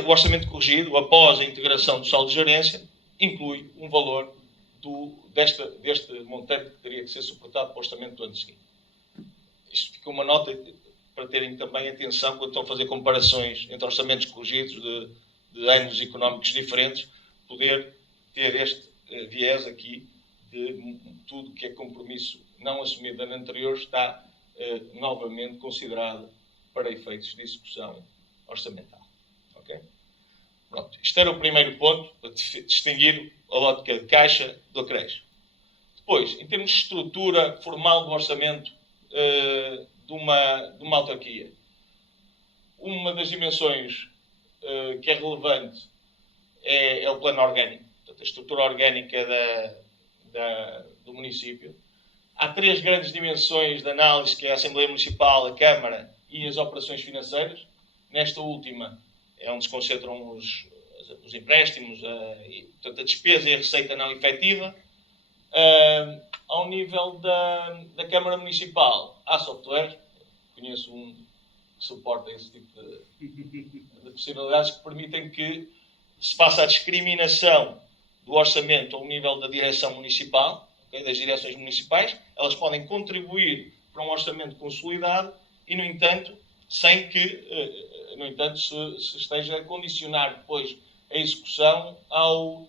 o orçamento corrigido, após a integração do saldo de gerência, inclui um valor deste montante que teria que ser suportado para o orçamento do ano seguinte. Isto fica uma nota para terem também atenção quando estão a fazer comparações entre orçamentos corrigidos de anos económicos diferentes, poder ter este viés aqui de tudo que é compromisso não assumido no ano anterior está novamente considerado para efeitos de execução orçamental. Okay? Pronto. Isto era o primeiro ponto, para distinguir a lógica de caixa do acréscimo. Depois, em termos de estrutura formal do orçamento de uma autarquia, uma das dimensões que é relevante é o plano orgânico, portanto, a estrutura orgânica do município. Há 3 grandes dimensões de análise, que é a Assembleia Municipal, a Câmara e as operações financeiras. Nesta última é onde se concentram os empréstimos, portanto, a despesa e a receita não efetiva. Ao nível da Câmara Municipal, há software, conheço um que suporta esse tipo de possibilidades, que permitem que se faça a discriminação do orçamento ao nível da direção municipal, okay, das direções municipais. Elas podem contribuir para um orçamento consolidado e, no entanto, sem que se esteja a condicionar depois a execução ao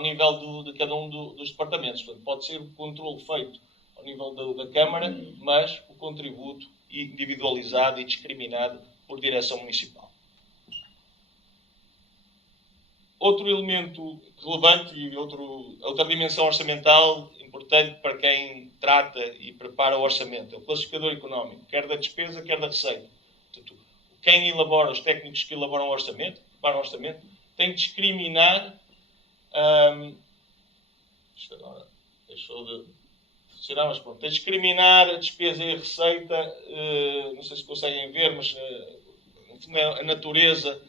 nível de cada um dos departamentos. Portanto, pode ser o controle feito ao nível da Câmara, mas o contributo individualizado e discriminado por direção municipal. Outro elemento relevante e outra dimensão orçamental importante para quem trata e prepara o orçamento é o classificador económico, quer da despesa, quer da receita. Portanto, quem elabora, os técnicos que elaboram o orçamento, preparam o orçamento, tem que discriminar. Isto agora deixou de funcionar, mas pronto. Tem que discriminar a despesa e a receita. Não sei se conseguem ver, mas no fundo é a natureza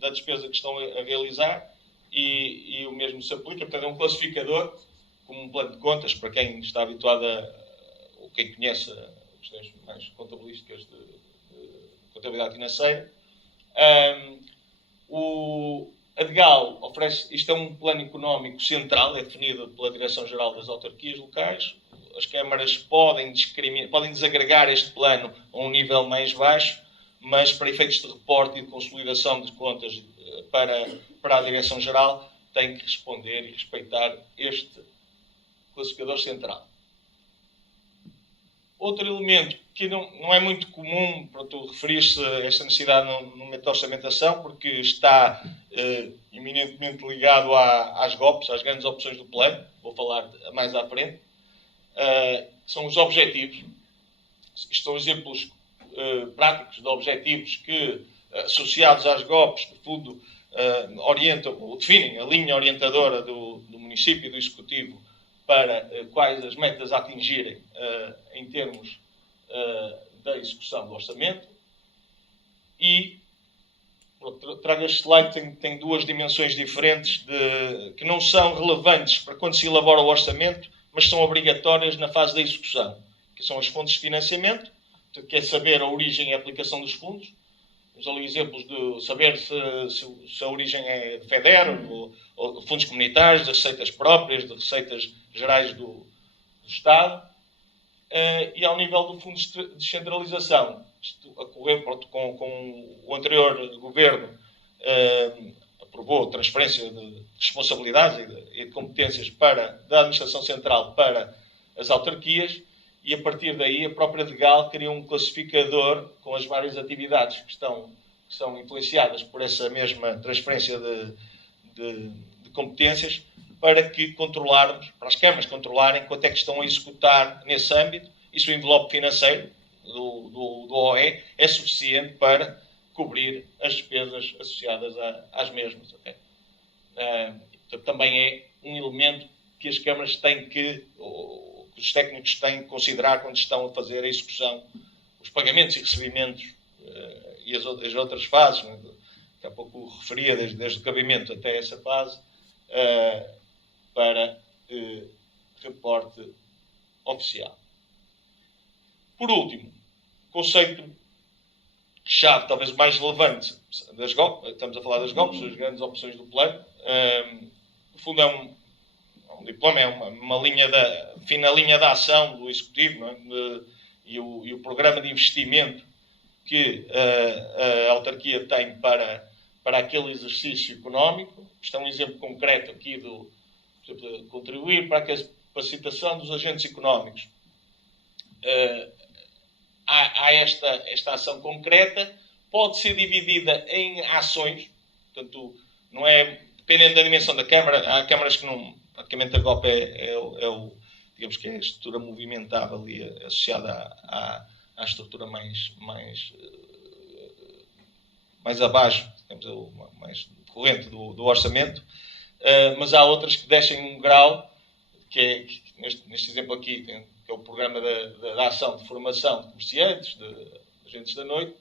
da despesa que estão a realizar e o mesmo se aplica. Portanto, é um classificador, como um plano de contas, para quem está habituado ou quem conhece questões mais contabilísticas de contabilidade financeira. A DGAL oferece, isto é um plano económico central, é definido pela Direção-Geral das Autarquias Locais. As câmaras podem desagregar este plano a um nível mais baixo, mas para efeitos de reporte e de consolidação de contas para a Direção-Geral, tem que responder e respeitar este classificador central. Outro elemento que não é muito comum, pronto, referir-se a esta necessidade no momento da orçamentação, porque está eminentemente ligado às GOPs, às grandes opções do plano, vou falar mais à frente, são os objetivos. Isto são exemplos práticos de objetivos que, associados às GOPs, no fundo, orientam ou definem a linha orientadora do município e do Executivo para quais as metas a atingirem em termos da execução do orçamento. E trago este slide, tem 2 dimensões diferentes que não são relevantes para quando se elabora o orçamento, mas são obrigatórias na fase da execução, que são as fontes de financiamento, que é saber a origem e a aplicação dos fundos. Temos ali exemplos de saber se a origem é de FEDER, ou de fundos comunitários, de receitas próprias, de receitas gerais do Estado. E ao nível do fundo de descentralização, isto ocorreu com o anterior governo, aprovou a transferência de responsabilidades e de competências da Administração Central para as autarquias, e a partir daí a própria DGAL criou um classificador com as várias atividades que são influenciadas por essa mesma transferência de competências, para as câmaras controlarem quanto é que estão a executar nesse âmbito, e se o envelope financeiro do OE é suficiente para cobrir as despesas associadas às mesmas. Okay? Portanto, também é um elemento que as câmaras têm que os técnicos têm que considerar quando estão a fazer a execução, os pagamentos e recebimentos e as outras fases. Né? Daqui a pouco referia desde o cabimento até essa fase, para reporte oficial. Por último, conceito-chave, talvez mais relevante, das GOP, estamos a falar das GOPs, as grandes opções do plano. No fundo, um diploma é uma linha fina linha de ação do Executivo, não é? E o programa de investimento que a autarquia tem para aquele exercício económico. Isto é um exemplo concreto aqui por exemplo, contribuir para a capacitação dos agentes económicos. há esta ação concreta, pode ser dividida em ações, portanto, não é, dependendo da dimensão da Câmara, há câmaras que não, praticamente a GOP digamos que é a estrutura movimentável e associada à estrutura mais abaixo, digamos, mais corrente do orçamento, mas há outras que descem um grau, que neste exemplo aqui, que é o programa da ação de formação de comerciantes, de agentes da noite,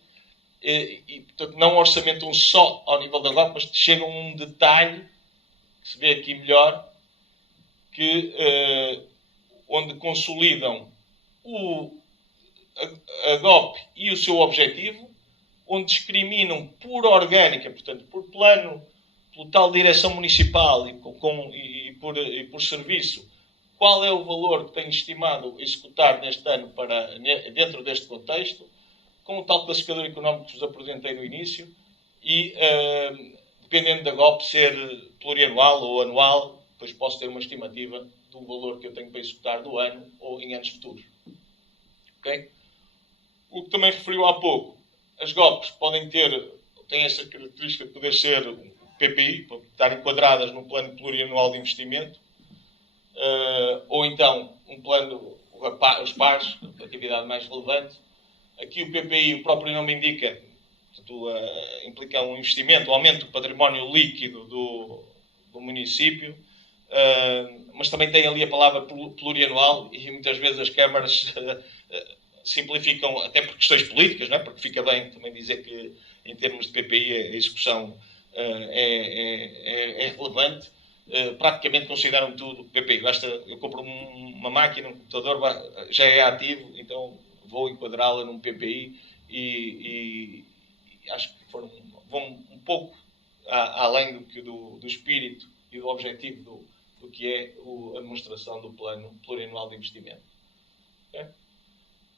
e portanto não orçamentam só ao nível da GOP, mas chegam a um detalhe que se vê aqui melhor, onde consolidam a GOP e o seu objetivo, onde discriminam por orgânica, portanto, por plano, pelo tal direção municipal e por serviço, qual é o valor que tem estimado executar neste ano dentro deste contexto, com o tal classificador económico que vos apresentei no início, e dependendo da GOP ser plurianual ou anual, depois posso ter uma estimativa do valor que eu tenho para executar no ano ou em anos futuros. Okay? O que também referiu há pouco, as GOPs têm essa característica de poder ser um PPI, para estar enquadradas num plano plurianual de investimento, ou então um plano, os pares, a atividade mais relevante. Aqui o PPI, o próprio nome indica, portanto, implica um investimento, um aumento do património líquido do município, mas também tem ali a palavra plurianual, e muitas vezes as câmaras simplificam, até por questões políticas, não é? Porque fica bem também dizer que, em termos de PPI, a execução é relevante. Praticamente consideram tudo PPI. Eu compro uma máquina, um computador, já é ativo, então vou enquadrá-la num PPI e acho que vão um pouco além do espírito e do objetivo do que é a demonstração do plano plurianual de investimento. Okay?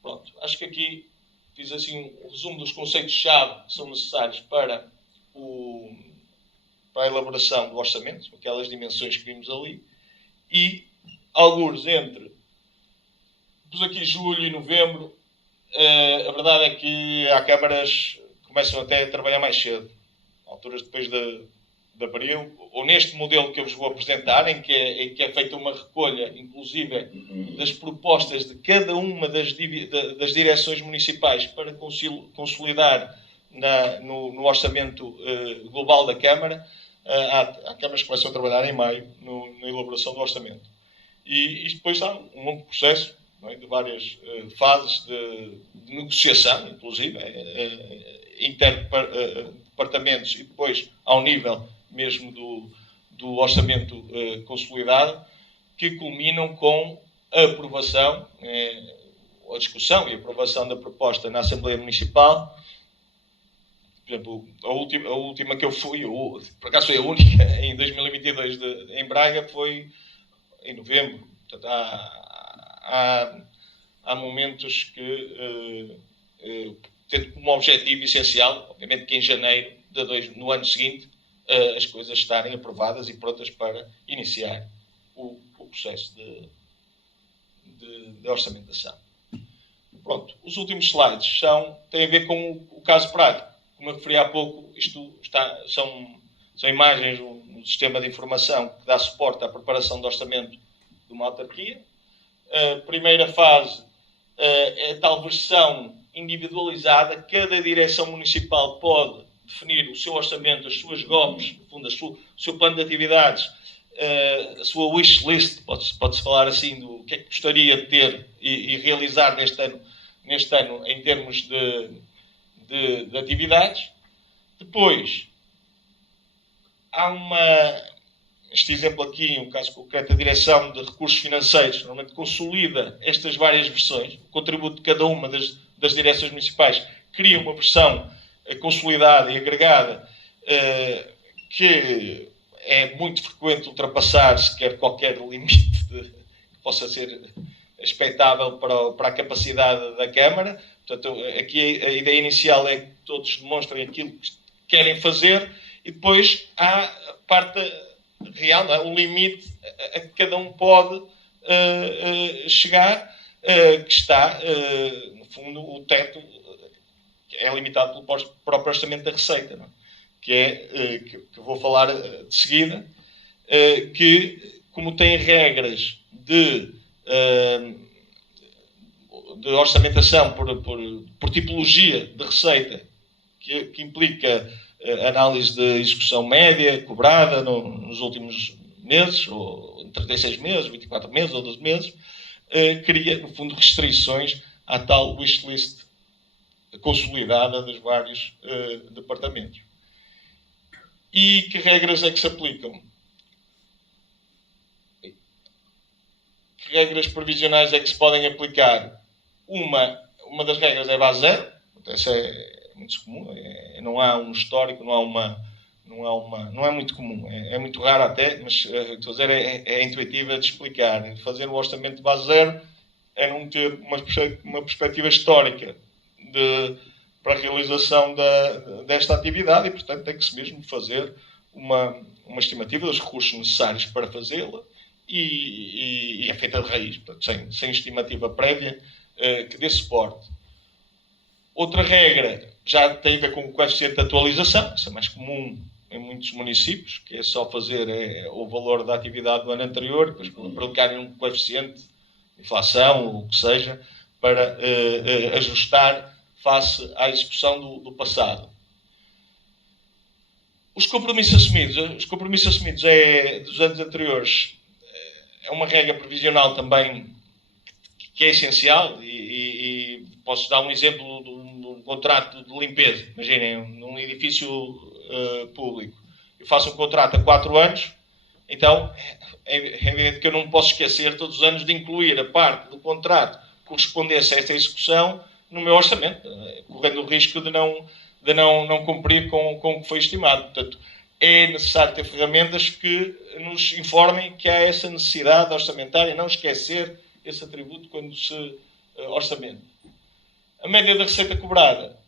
Pronto, acho que aqui fiz assim um resumo dos conceitos-chave que são necessários para a elaboração do orçamento, aquelas dimensões que vimos ali, e alguns pus aqui julho e novembro. A verdade é que há câmaras que começam até a trabalhar mais cedo, alturas depois de abril, ou neste modelo que eu vos vou apresentar, em que é feita uma recolha, inclusive, das propostas de cada uma das direções municipais para consolidar no orçamento global da Câmara. Há câmaras que começam a trabalhar em maio na elaboração do orçamento. E isto depois há um longo processo, não é, de várias fases de negociação, inclusive, interdepartamentos, e depois ao nível mesmo do orçamento consolidado, que culminam com a aprovação, a discussão e a aprovação da proposta na Assembleia Municipal. Por exemplo, a última que eu fui, por acaso foi a única, em 2022 em Braga, foi em novembro. Portanto, há momentos que, tendo como objetivo essencial, obviamente que em janeiro, no ano seguinte, as coisas estarem aprovadas e prontas para iniciar o processo de orçamentação. Pronto, os últimos slides têm a ver com o caso prático. Como eu referi há pouco, são imagens no sistema de informação que dá suporte à preparação do orçamento de uma autarquia. A primeira fase é a tal versão individualizada. Cada direção municipal pode definir o seu orçamento, as suas GOPs, no fundo, o seu plano de atividades, a sua wish list, pode-se falar assim, do que é que gostaria de ter e realizar neste ano em termos de atividades. Depois, há este exemplo aqui, um caso concreto, a Direção de Recursos Financeiros, normalmente consolida estas várias versões, o contributo de cada uma das direções municipais cria uma versão consolidada e agregada, que é muito frequente ultrapassar sequer qualquer limite que possa ser expectável para a capacidade da Câmara. Portanto, aqui a ideia inicial é que todos demonstrem aquilo que querem fazer, e depois há a parte real, não é? O limite a que cada um pode chegar, que está, no fundo, o teto é limitado pelo próprio orçamento da Receita, não é? Que eu vou falar de seguida, que, como tem regras de orçamentação por tipologia de receita, que implica análise de execução média cobrada nos últimos meses, ou em 36 meses, 24 meses ou 12 meses, cria, no fundo, restrições à tal wishlist consolidada dos vários departamentos. E que regras é que se aplicam? Que regras provisionais é que se podem aplicar? Uma das regras é base zero. Essa é muito comum. Não há um histórico, não é muito comum. É muito raro até, mas estou a dizer, é intuitiva de explicar. Fazer o orçamento de base zero é não ter uma perspectiva histórica para a realização desta atividade e, portanto, tem que se mesmo fazer uma estimativa dos recursos necessários para fazê-la e é feita de raiz, portanto, sem estimativa prévia que dê suporte. Outra regra já tem a ver com o coeficiente de atualização, isso é mais comum em muitos municípios, que é só fazer o valor da atividade do ano anterior, depois aplicarem um coeficiente de inflação, ou o que seja, para ajustar face à execução do passado. Os compromissos assumidos dos anos anteriores é uma regra previsional também que é essencial e posso dar um exemplo de um contrato de limpeza. Imaginem, num edifício público. Eu faço um contrato a 4 anos, então é evidente que eu não posso esquecer todos os anos de incluir a parte do contrato que correspondesse a esta execução no meu orçamento, correndo o risco de não cumprir com o que foi estimado. Portanto, é necessário ter ferramentas que nos informem que há essa necessidade orçamentária, não esquecer esse atributo quando se orçamenta. A média da receita cobrada,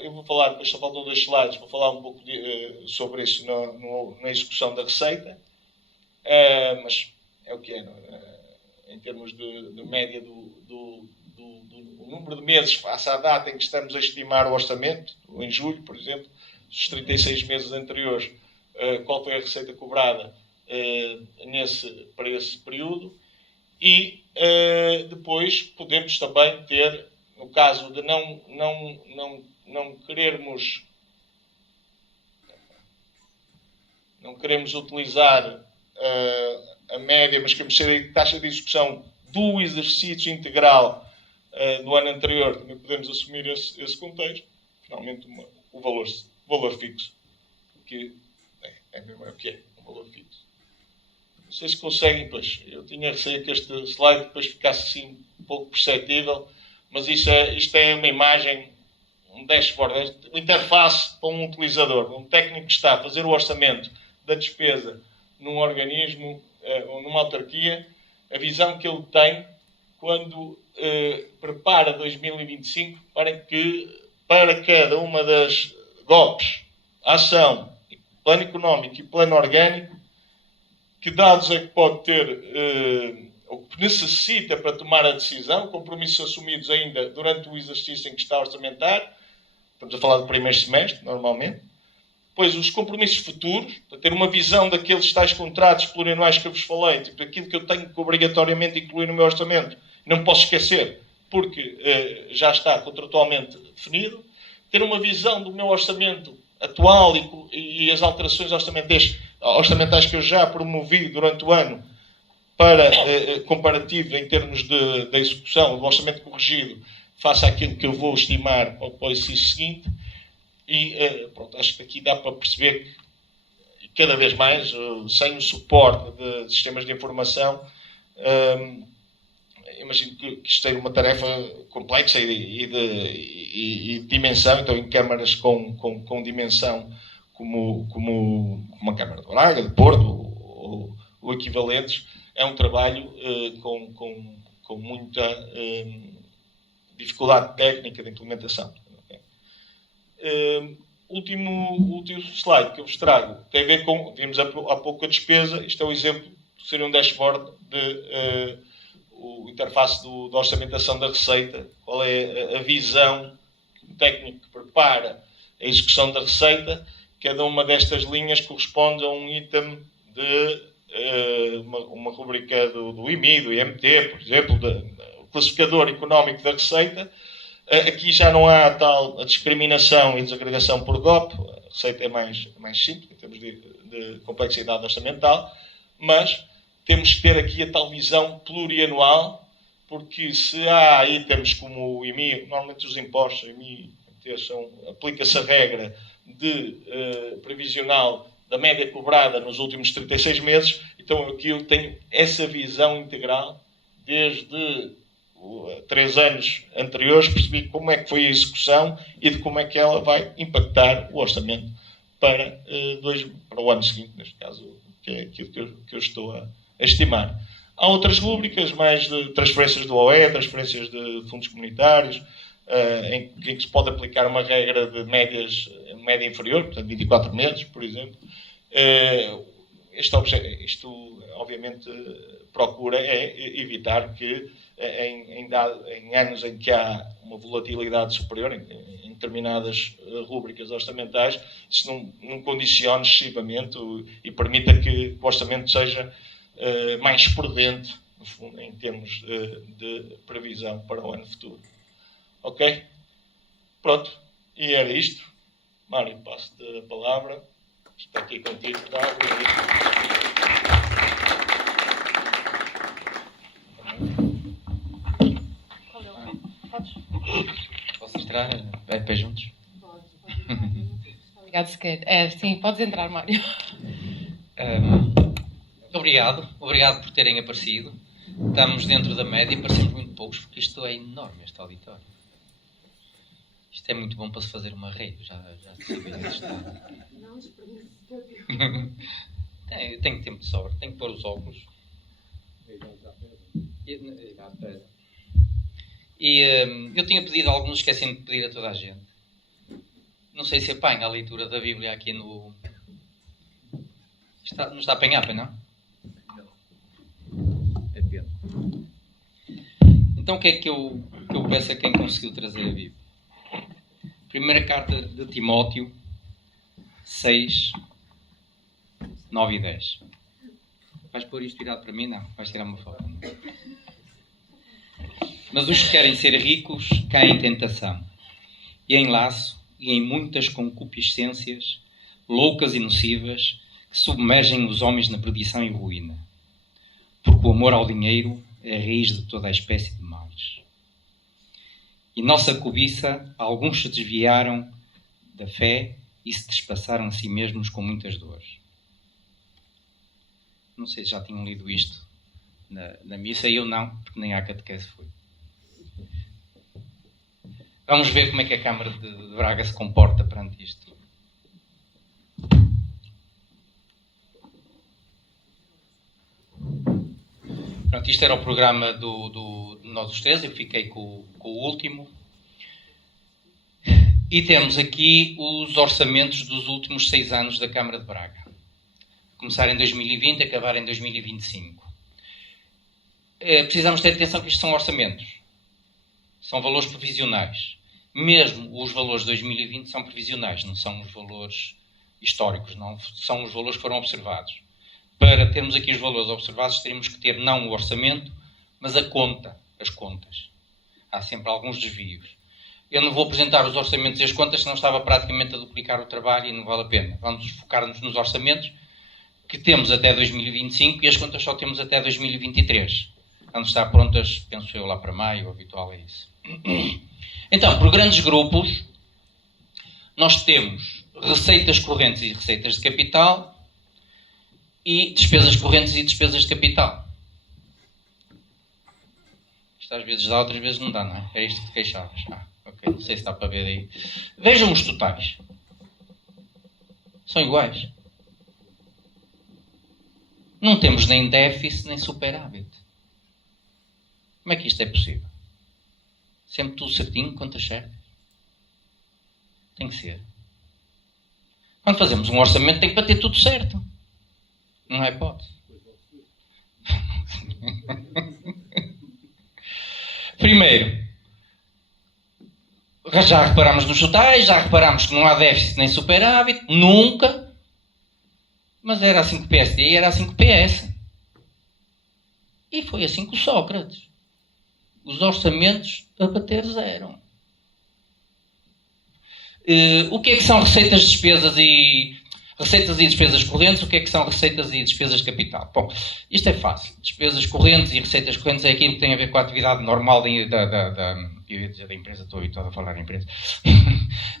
eu vou falar, depois só faltam 2 slides, vou falar um pouco sobre isso na execução da receita, mas é o que é, em termos de média do número de meses face à data em que estamos a estimar o orçamento, em julho, por exemplo, os 36 meses anteriores, qual foi a receita cobrada para esse período, e depois podemos também ter, no caso de não queremos utilizar a média, mas queremos ser a taxa de execução do exercício integral do ano anterior, também podemos assumir esse contexto, finalmente o valor fixo, que é mesmo o que é, um valor fixo. Não sei se conseguem, pois, eu tinha receio que este slide depois ficasse assim um pouco perceptível, mas isto é uma imagem, um dashboard, uma interface para um utilizador, um técnico que está a fazer o orçamento da despesa num organismo ou numa autarquia, a visão que ele tem quando prepara 2025 para cada uma das GOPs, ação, plano económico e plano orgânico, que dados é que pode ter ou que necessita para tomar a decisão, compromissos assumidos ainda durante o exercício em que está a orçamentar, estamos a falar do primeiro semestre, normalmente. Depois, os compromissos futuros, para ter uma visão daqueles tais contratos plurianuais que eu vos falei, tipo aquilo que eu tenho que obrigatoriamente incluir no meu orçamento, não posso esquecer, porque já está contratualmente definido. Ter uma visão do meu orçamento atual e as alterações orçamentais que eu já promovi durante o ano para comparativo em termos de execução, do orçamento corrigido, face àquilo que eu vou estimar para o exercício seguinte. E pronto, acho que aqui dá para perceber que cada vez mais, sem o suporte de sistemas de informação, imagino que isto seja uma tarefa complexa e de dimensão, então em câmaras com dimensão como a Câmara de Braga, de Porto ou equivalentes, é um trabalho com muita dificuldade técnica de implementação. Último slide que eu vos trago tem a ver com, vimos há pouco a despesa, isto é o exemplo, seria um dashboard de o interface da orçamentação da receita, qual é a visão que o técnico que prepara a execução da receita. Cada uma destas linhas corresponde a um item de uma rubrica do IMI, do IMT, por exemplo, o classificador económico da receita. Aqui já não há a discriminação e desagregação por GOP, a receita é mais simples em termos de complexidade orçamental, mas temos que ter aqui a tal visão plurianual, porque se há itens como o IMI, normalmente os impostos, IMI, aplica-se a regra de previsional da média cobrada nos últimos 36 meses, então aqui eu tenho essa visão integral desde 3 anos anteriores, percebi como é que foi a execução e de como é que ela vai impactar o orçamento para o ano seguinte, neste caso, que é aquilo que eu estou a estimar. Há outras rúbricas, mais de transferências do OE, transferências de fundos comunitários, em que se pode aplicar uma regra de média inferior, portanto 24 meses, por exemplo. Isto obviamente, procura evitar que em anos em que há uma volatilidade superior em determinadas rúbricas orçamentais, isso não condicione excessivamente e permita que o orçamento seja mais prudente, no fundo, em termos de previsão para o ano futuro. Ok? Pronto. E era isto. Mário, passo-te a palavra. Está aqui contigo. Posso entrar? É para juntos? Obrigado, se quer. Sim, podes entrar, Mário. Obrigado por terem aparecido. Estamos dentro da média, parecemos muito poucos, porque isto é enorme, este auditório. Isto é muito bom para se fazer uma rede, já se vê este estado. Tenho tempo de sobra, tenho que pôr os óculos. E eu tinha pedido a alguns, esqueci-me de pedir a toda a gente. Não sei se apanha a leitura da Bíblia aqui no... Não está a apanhar, não? É pena. Então o que é que eu peço a quem conseguiu trazer a Bíblia? Primeira carta de Timóteo 6, 9 e 10. Vais pôr isto virado para mim? Não. Vais tirar uma foto. Mas os que querem ser ricos caem em tentação, e em laço, e em muitas concupiscências, loucas e nocivas, que submergem os homens na perdição e ruína. Porque o amor ao dinheiro é a raiz de toda a espécie de males. E nossa cobiça, alguns se desviaram da fé e se despassaram a si mesmos com muitas dores. Não sei se já tinham lido isto na missa, eu não, porque nem à catequese fui. Vamos ver como é que a Câmara de Braga se comporta perante isto. Pronto, isto era o programa de nós os três, eu fiquei com o último. E temos aqui os orçamentos dos últimos 6 anos da Câmara de Braga. Começar em 2020 e acabar em 2025. Precisamos ter atenção que isto são orçamentos. São valores previsionais. Mesmo os valores de 2020 são previsionais, não são os valores históricos, não são os valores que foram observados. Para termos aqui os valores observados, teríamos que ter não o orçamento, mas a conta, as contas. Há sempre alguns desvios. Eu não vou apresentar os orçamentos e as contas, senão estava praticamente a duplicar o trabalho e não vale a pena. Vamos focar-nos nos orçamentos, que temos até 2025 e as contas só temos até 2023. Vamos estar prontas, penso eu, lá para maio, o habitual é isso. Então, por grandes grupos, nós temos receitas correntes e receitas de capital e despesas correntes e despesas de capital. Isto às vezes dá, outras vezes não dá, não é? Era isto que te queixavas. Ok, não sei se dá para ver aí. Vejam os totais. São iguais. Não temos nem déficit nem superávit. Como é que isto é possível? Sempre tudo certinho, contas certas. Tem que ser. Quando fazemos um orçamento tem que bater tudo certo. Não há hipótese. Primeiro, já reparámos nos totais, já reparámos que não há déficit nem superávit, nunca, mas era assim que o PSD e era assim que o PS. E foi assim com o Sócrates. Os orçamentos a bater zero. O que é que são receitas, despesas e despesas correntes? O que é que são receitas e despesas de capital? Bom, isto é fácil. Despesas correntes e receitas correntes é aquilo que tem a ver com a atividade normal eu ia dizer da empresa, estou habituado a falar em empresa,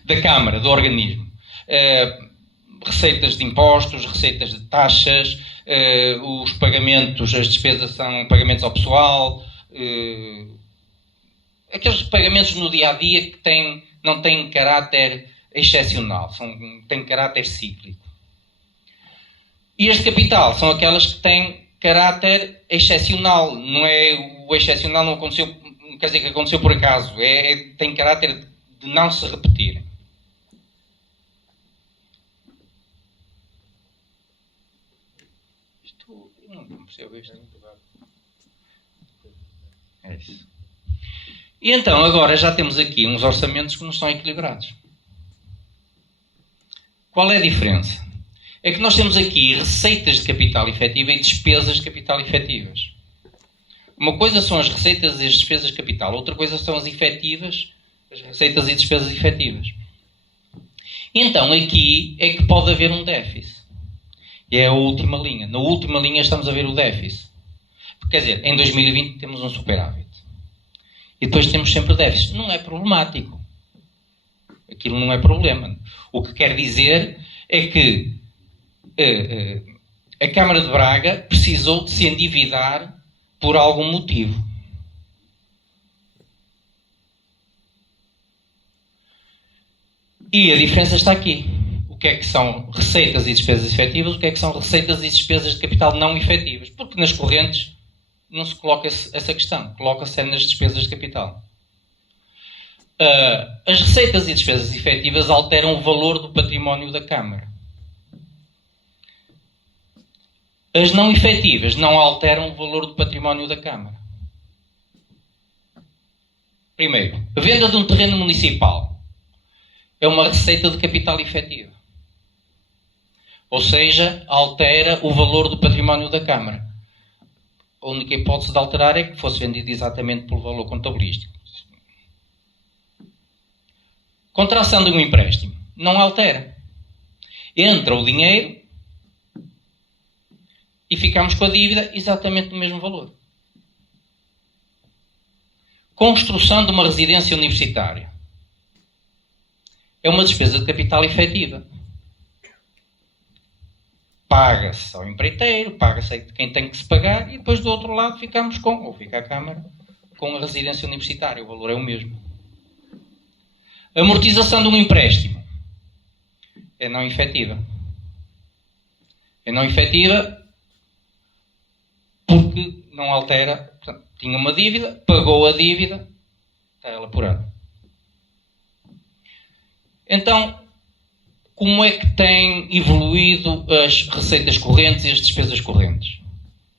da Câmara, do organismo. Receitas de impostos, receitas de taxas, os pagamentos, as despesas são pagamentos ao pessoal, aqueles pagamentos no dia-a-dia que não têm caráter excepcional, têm caráter cíclico. E as de capital são aquelas que têm caráter excepcional. Não é o excepcional, não aconteceu, não quer dizer que aconteceu por acaso, tem caráter de não se repetir. Não percebo isto. É isso. E então, agora já temos aqui uns orçamentos que não estão equilibrados. Qual é a diferença? É que nós temos aqui receitas de capital efetiva e despesas de capital efetivas. Uma coisa são as receitas e as despesas de capital, outra coisa são as efetivas, as receitas e despesas efetivas. Então, aqui é que pode haver um déficit. E é a última linha. Na última linha estamos a ver o déficit. Quer dizer, em 2020 temos um superávit. E depois temos sempre déficit. Não é problemático. Aquilo não é problema. O que quer dizer é que a Câmara de Braga precisou de se endividar por algum motivo. E a diferença está aqui. O que é que são receitas e despesas efetivas? O que é que são receitas e despesas de capital não efetivas? Porque nas correntes não se coloca essa questão. Coloca-se nas despesas de capital. As receitas e despesas efetivas alteram o valor do património da Câmara. As não efetivas não alteram o valor do património da Câmara. Primeiro, a venda de um terreno municipal é uma receita de capital efetiva. Ou seja, altera o valor do património da Câmara. A única hipótese de alterar é que fosse vendido exatamente pelo valor contabilístico. Contração de um empréstimo. Não altera. Entra o dinheiro e ficamos com a dívida exatamente no mesmo valor. Construção de uma residência universitária. É uma despesa de capital efetiva. Paga-se ao empreiteiro, paga-se a quem tem que se pagar e depois do outro lado ficamos ou fica a Câmara, com a residência universitária. O valor é o mesmo. Amortização de um empréstimo. É não efetiva. É não efetiva porque não altera. Portanto, tinha uma dívida, pagou a dívida, está ela por ano. Então, como é que têm evoluído as receitas correntes e as despesas correntes?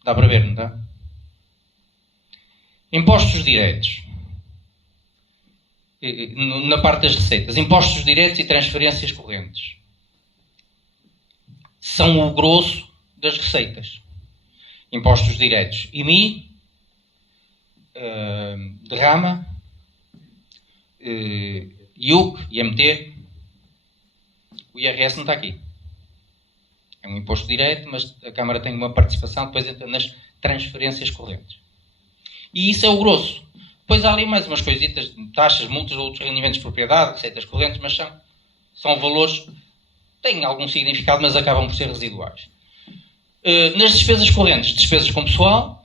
Dá para ver, não dá? Impostos diretos. Na parte das receitas. Impostos diretos e transferências correntes. São o grosso das receitas. Impostos diretos. IMI, derrama, IUC, IMT. O IRS não está aqui. É um imposto direto, mas a Câmara tem uma participação, depois entra nas transferências correntes. E isso é o grosso. Depois há ali mais umas coisitas, taxas, multas, outros rendimentos de propriedade, receitas correntes, mas são valores, têm algum significado, mas acabam por ser residuais. Nas despesas correntes, despesas com pessoal,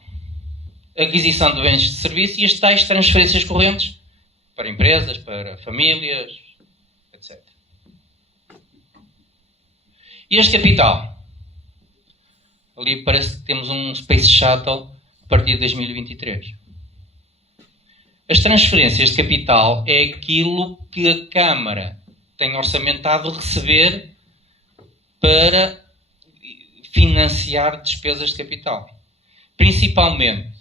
aquisição de bens de serviço e as tais transferências correntes para empresas, para famílias, etc. E este capital? Ali parece que temos um Space Shuttle a partir de 2023. As transferências de capital é aquilo que a Câmara tem orçamentado receber para financiar despesas de capital. Principalmente,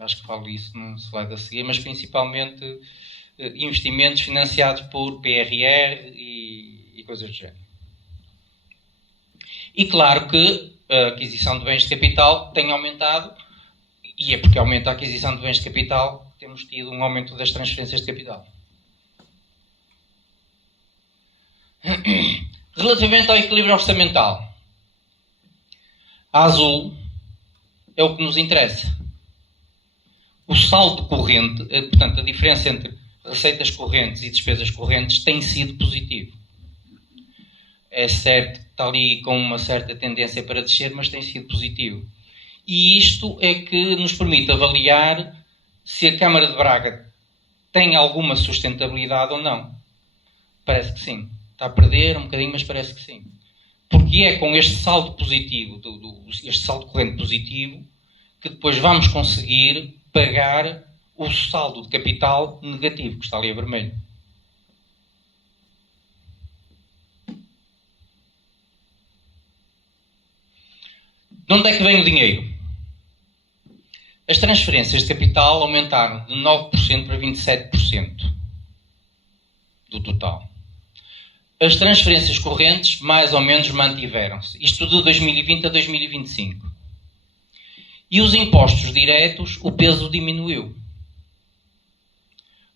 acho que falo isso no slide a seguir, mas principalmente investimentos financiados por PRR e coisas do género. E claro que a aquisição de bens de capital tem aumentado, e é porque aumenta a aquisição de bens de capital que temos tido um aumento das transferências de capital. Relativamente ao equilíbrio orçamental, a azul é o que nos interessa. O saldo corrente, portanto, a diferença entre receitas correntes e despesas correntes tem sido positivo. É certo que está ali com uma certa tendência para descer, mas tem sido positivo. E isto é que nos permite avaliar se a Câmara de Braga tem alguma sustentabilidade ou não. Parece que sim. Está a perder um bocadinho, mas parece que sim. Porque é com este saldo positivo, este saldo corrente positivo, que depois vamos conseguir pagar o saldo de capital negativo, que está ali a vermelho. De onde é que vem o dinheiro? As transferências de capital aumentaram de 9% para 27% do total. As transferências correntes, mais ou menos, mantiveram-se. Isto de 2020 a 2025. E os impostos diretos, o peso diminuiu.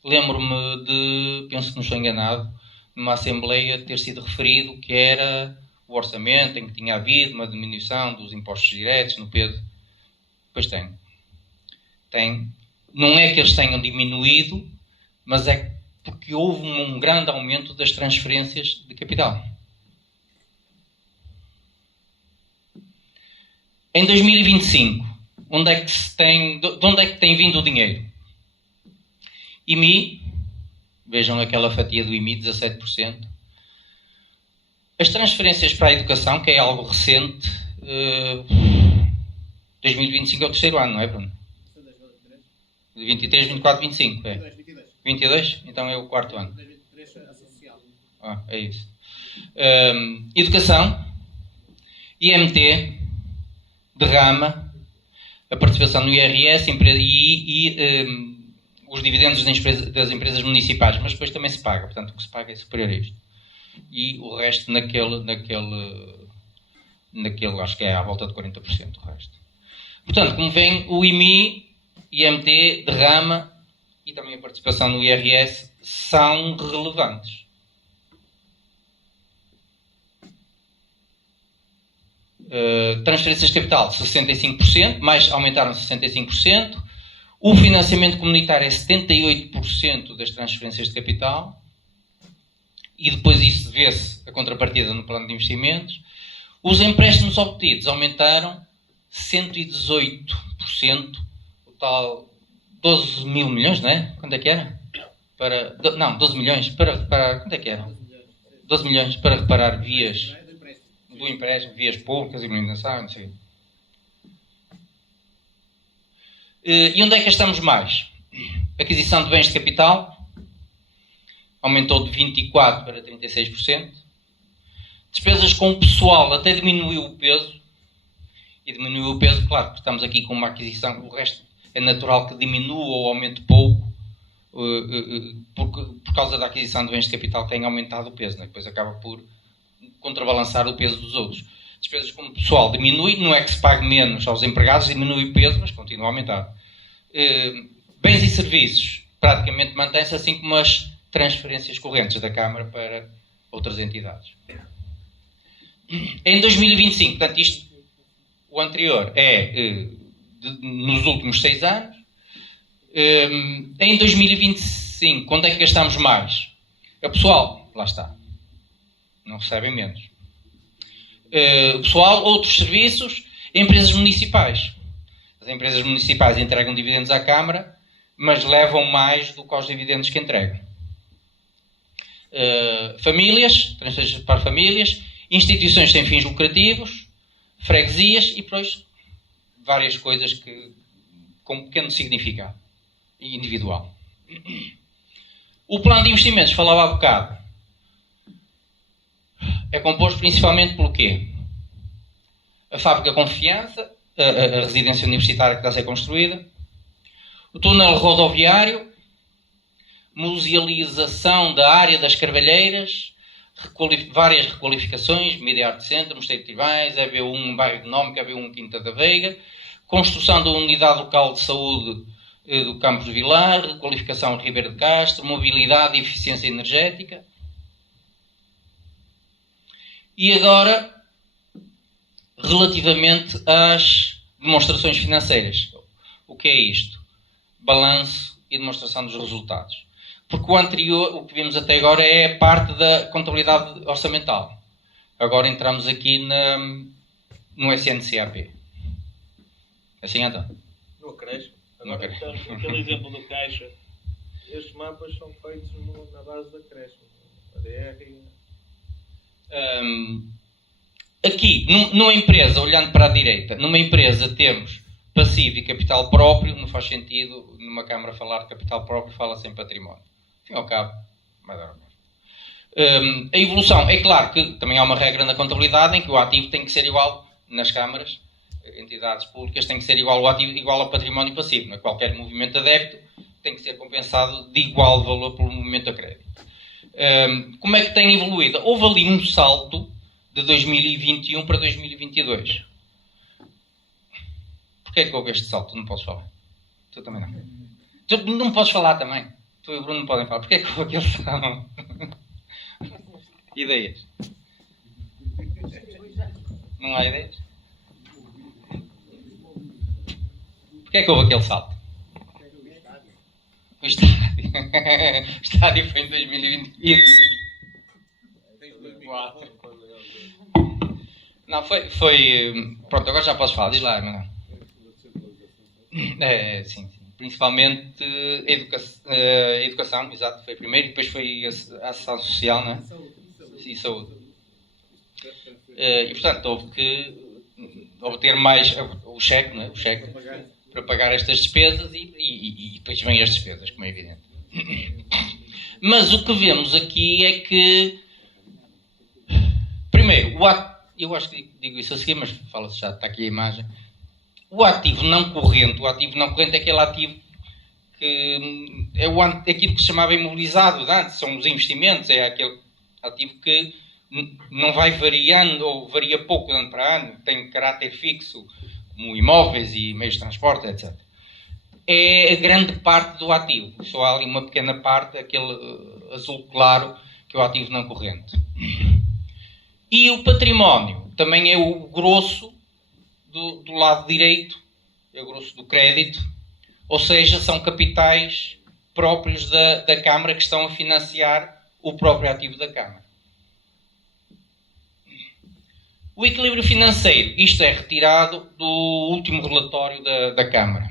Lembro-me de, penso que não estou enganado, numa Assembleia ter sido referido que era o orçamento em que tinha havido uma diminuição dos impostos diretos no peso. Pois tem. Não é que eles tenham diminuído, mas é porque houve um grande aumento das transferências de capital. Em 2025, de onde é que tem vindo o dinheiro? IMI, vejam aquela fatia do IMI, 17%. As transferências para a educação, que é algo recente, 2025 é o terceiro ano, não é, Bruno? 23, 24, 25, é? 22? Então é o quarto ano. É isso. Educação, IMT, derrama, a participação no IRS e os dividendos das empresas municipais, mas depois também se paga, portanto o que se paga é superior a isto. E o resto naquele acho que é à volta de 40% o resto. Portanto, como vem, o IMI, IMT, derrama e também a participação no IRS são relevantes. Transferências de capital, 65%, mais aumentaram 65%. O financiamento comunitário é 78% das transferências de capital. E depois isso vê-se a contrapartida no plano de investimentos. Os empréstimos obtidos aumentaram 118%, o tal 12 mil milhões, não é? Quanto é que era? 12 milhões para quanto é que era? 12 milhões para reparar vias do empréstimo, vias públicas, iluminação, não sei. E onde é que gastamos mais? Aquisição de bens de capital aumentou de 24% para 36%. Despesas com o pessoal até diminuiu o peso. E diminuiu o peso, claro, porque estamos aqui com uma aquisição, o resto é natural que diminua ou aumente pouco, por causa da aquisição de bens de capital que tem aumentado o peso, né? Depois acaba por contrabalançar o peso dos outros. Despesas com o pessoal diminui, não é que se pague menos aos empregados, diminui o peso, mas continua a aumentar. Bens e serviços praticamente mantém-se, assim como as transferências correntes da Câmara para outras entidades. Em 2025, portanto, o anterior é nos últimos 6 anos. Em 2025, quando é que gastamos mais? É o pessoal, lá está. Não recebem menos. Pessoal, outros serviços, empresas municipais. As empresas municipais entregam dividendos à Câmara, mas levam mais do que aos dividendos que entregam. Famílias, transferências para famílias, instituições sem fins lucrativos, freguesias e depois várias coisas com pequeno significado individual. O plano de investimentos, falava há bocado, é composto principalmente pelo quê? A fábrica Confiança, a residência universitária que está a ser construída, O túnel rodoviário, musealização da área das Carvalheiras, várias requalificações, Media Art Center, Mosteiro de Tivais, EV1 Bairro Económico, EV1 Quinta da Veiga, construção da unidade local de saúde do Campos de Vilar, requalificação de Ribeiro de Castro, mobilidade e eficiência energética. E agora, relativamente às demonstrações financeiras. O que é isto? Balanço e demonstração dos resultados. Porque o anterior, o que vimos até agora, é a parte da contabilidade orçamental. Agora entramos aqui no SNCAP. Assim então? No acréscimo. No Agora, acréscimo. então, aquele exemplo do caixa, estes mapas são feitos na base da acréscimo. ADR e... Aqui, numa empresa, olhando para a direita, numa empresa temos passivo e capital próprio, não faz sentido numa Câmara falar de capital próprio, fala-se em património. Enfim, ao cabo, vai dar a evolução, é claro que também há uma regra na contabilidade em que o ativo tem que ser igual nas câmaras, entidades públicas, tem que ser igual ao ativo, igual ao património passivo. Não é? Qualquer movimento de débito tem que ser compensado de igual valor pelo movimento a crédito. Como é que tem evoluído? Houve ali um salto de 2021 para 2022. Porquê é que houve este salto? Tu não posso falar. Tu também não. Tu não podes falar também. Tu e o Bruno não podem falar. Porquê é que houve aquele salto? Ideias? Não há ideias? Porquê é que houve aquele salto? O estádio. O estádio foi em 2024. Não, foi... Pronto, agora já posso falar. Diz lá, Manuel. Sim. Principalmente educação, exato, foi primeiro, e depois foi a ação social, não é? E saúde. E portanto houve que obter mais o cheque, não é? O cheque para pagar estas despesas e depois vêm as despesas, como é evidente. Mas o que vemos aqui é que, primeiro, eu acho que digo isso a seguir, mas fala-se já, está aqui a imagem. O ativo não corrente é aquele ativo que é aquilo que se chamava imobilizado de antes, são os investimentos, é aquele ativo que não vai variando ou varia pouco de ano para ano, tem caráter fixo, como imóveis e meios de transporte, etc. É a grande parte do ativo, só há ali uma pequena parte, aquele azul claro, que é o ativo não corrente. E o património também é o grosso do lado direito, é o grosso do crédito, ou seja, são capitais próprios da Câmara que estão a financiar o próprio ativo da Câmara. O equilíbrio financeiro, isto é retirado do último relatório da Câmara.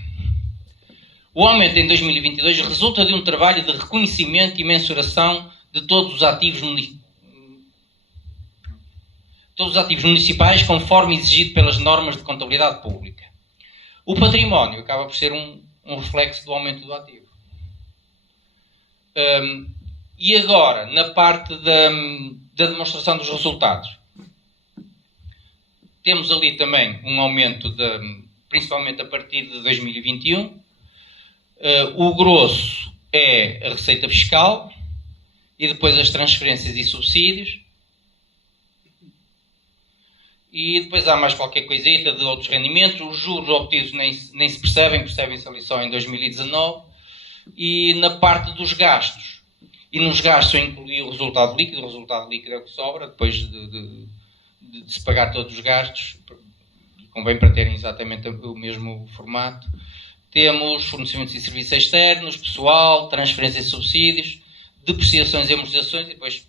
O aumento em 2022 resulta de um trabalho de reconhecimento e mensuração de todos os ativos municipais conforme exigido pelas normas de contabilidade pública. O património acaba por ser um reflexo do aumento do ativo. E agora, na parte da demonstração dos resultados, temos ali também um aumento, principalmente a partir de 2021. O grosso é a receita fiscal e depois as transferências e subsídios. E depois há mais qualquer coisita de outros rendimentos. Os juros obtidos nem se percebem-se ali só em 2019. E na parte dos gastos. E nos gastos eu incluí o resultado líquido. O resultado líquido é o que sobra, depois de se pagar todos os gastos. Convém para terem exatamente o mesmo formato. Temos fornecimentos e serviços externos, pessoal, transferências e subsídios, depreciações e amortizações, e depois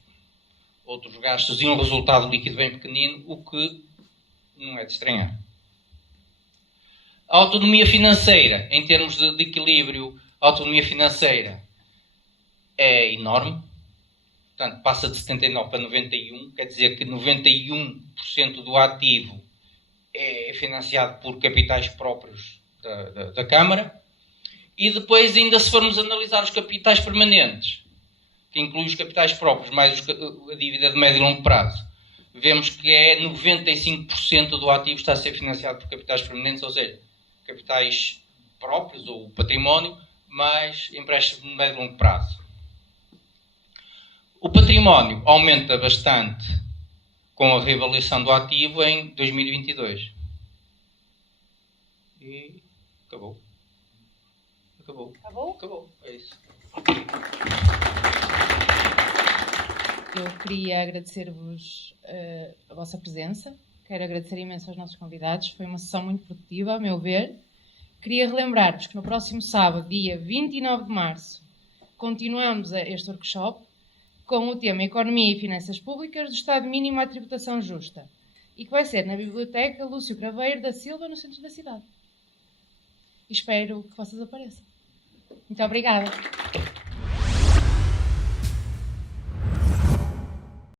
outros gastos e um resultado líquido bem pequenino, o que não é de estranhar. A autonomia financeira, em termos de equilíbrio, a autonomia financeira é enorme. Portanto, passa de 79 para 91, quer dizer que 91% do ativo é financiado por capitais próprios da Câmara. E depois, ainda se formos analisar os capitais permanentes, que inclui os capitais próprios mais a dívida de médio e longo prazo, vemos que é 95% do ativo está a ser financiado por capitais permanentes, ou seja, capitais próprios ou o património, mais empréstimos de médio e longo prazo. O património aumenta bastante com a reavaliação do ativo em 2022. E acabou. Acabou. É isso. Eu queria agradecer-vos a vossa presença. Quero agradecer imenso aos nossos convidados. Foi uma sessão muito produtiva, a meu ver. Queria relembrar-vos que no próximo sábado, dia 29 de março, continuamos este workshop com o tema Economia e Finanças Públicas do Estado Mínimo à Tributação Justa, e que vai ser na Biblioteca Lúcio Craveiro da Silva, no centro da cidade. Espero que vocês apareçam. Muito obrigada.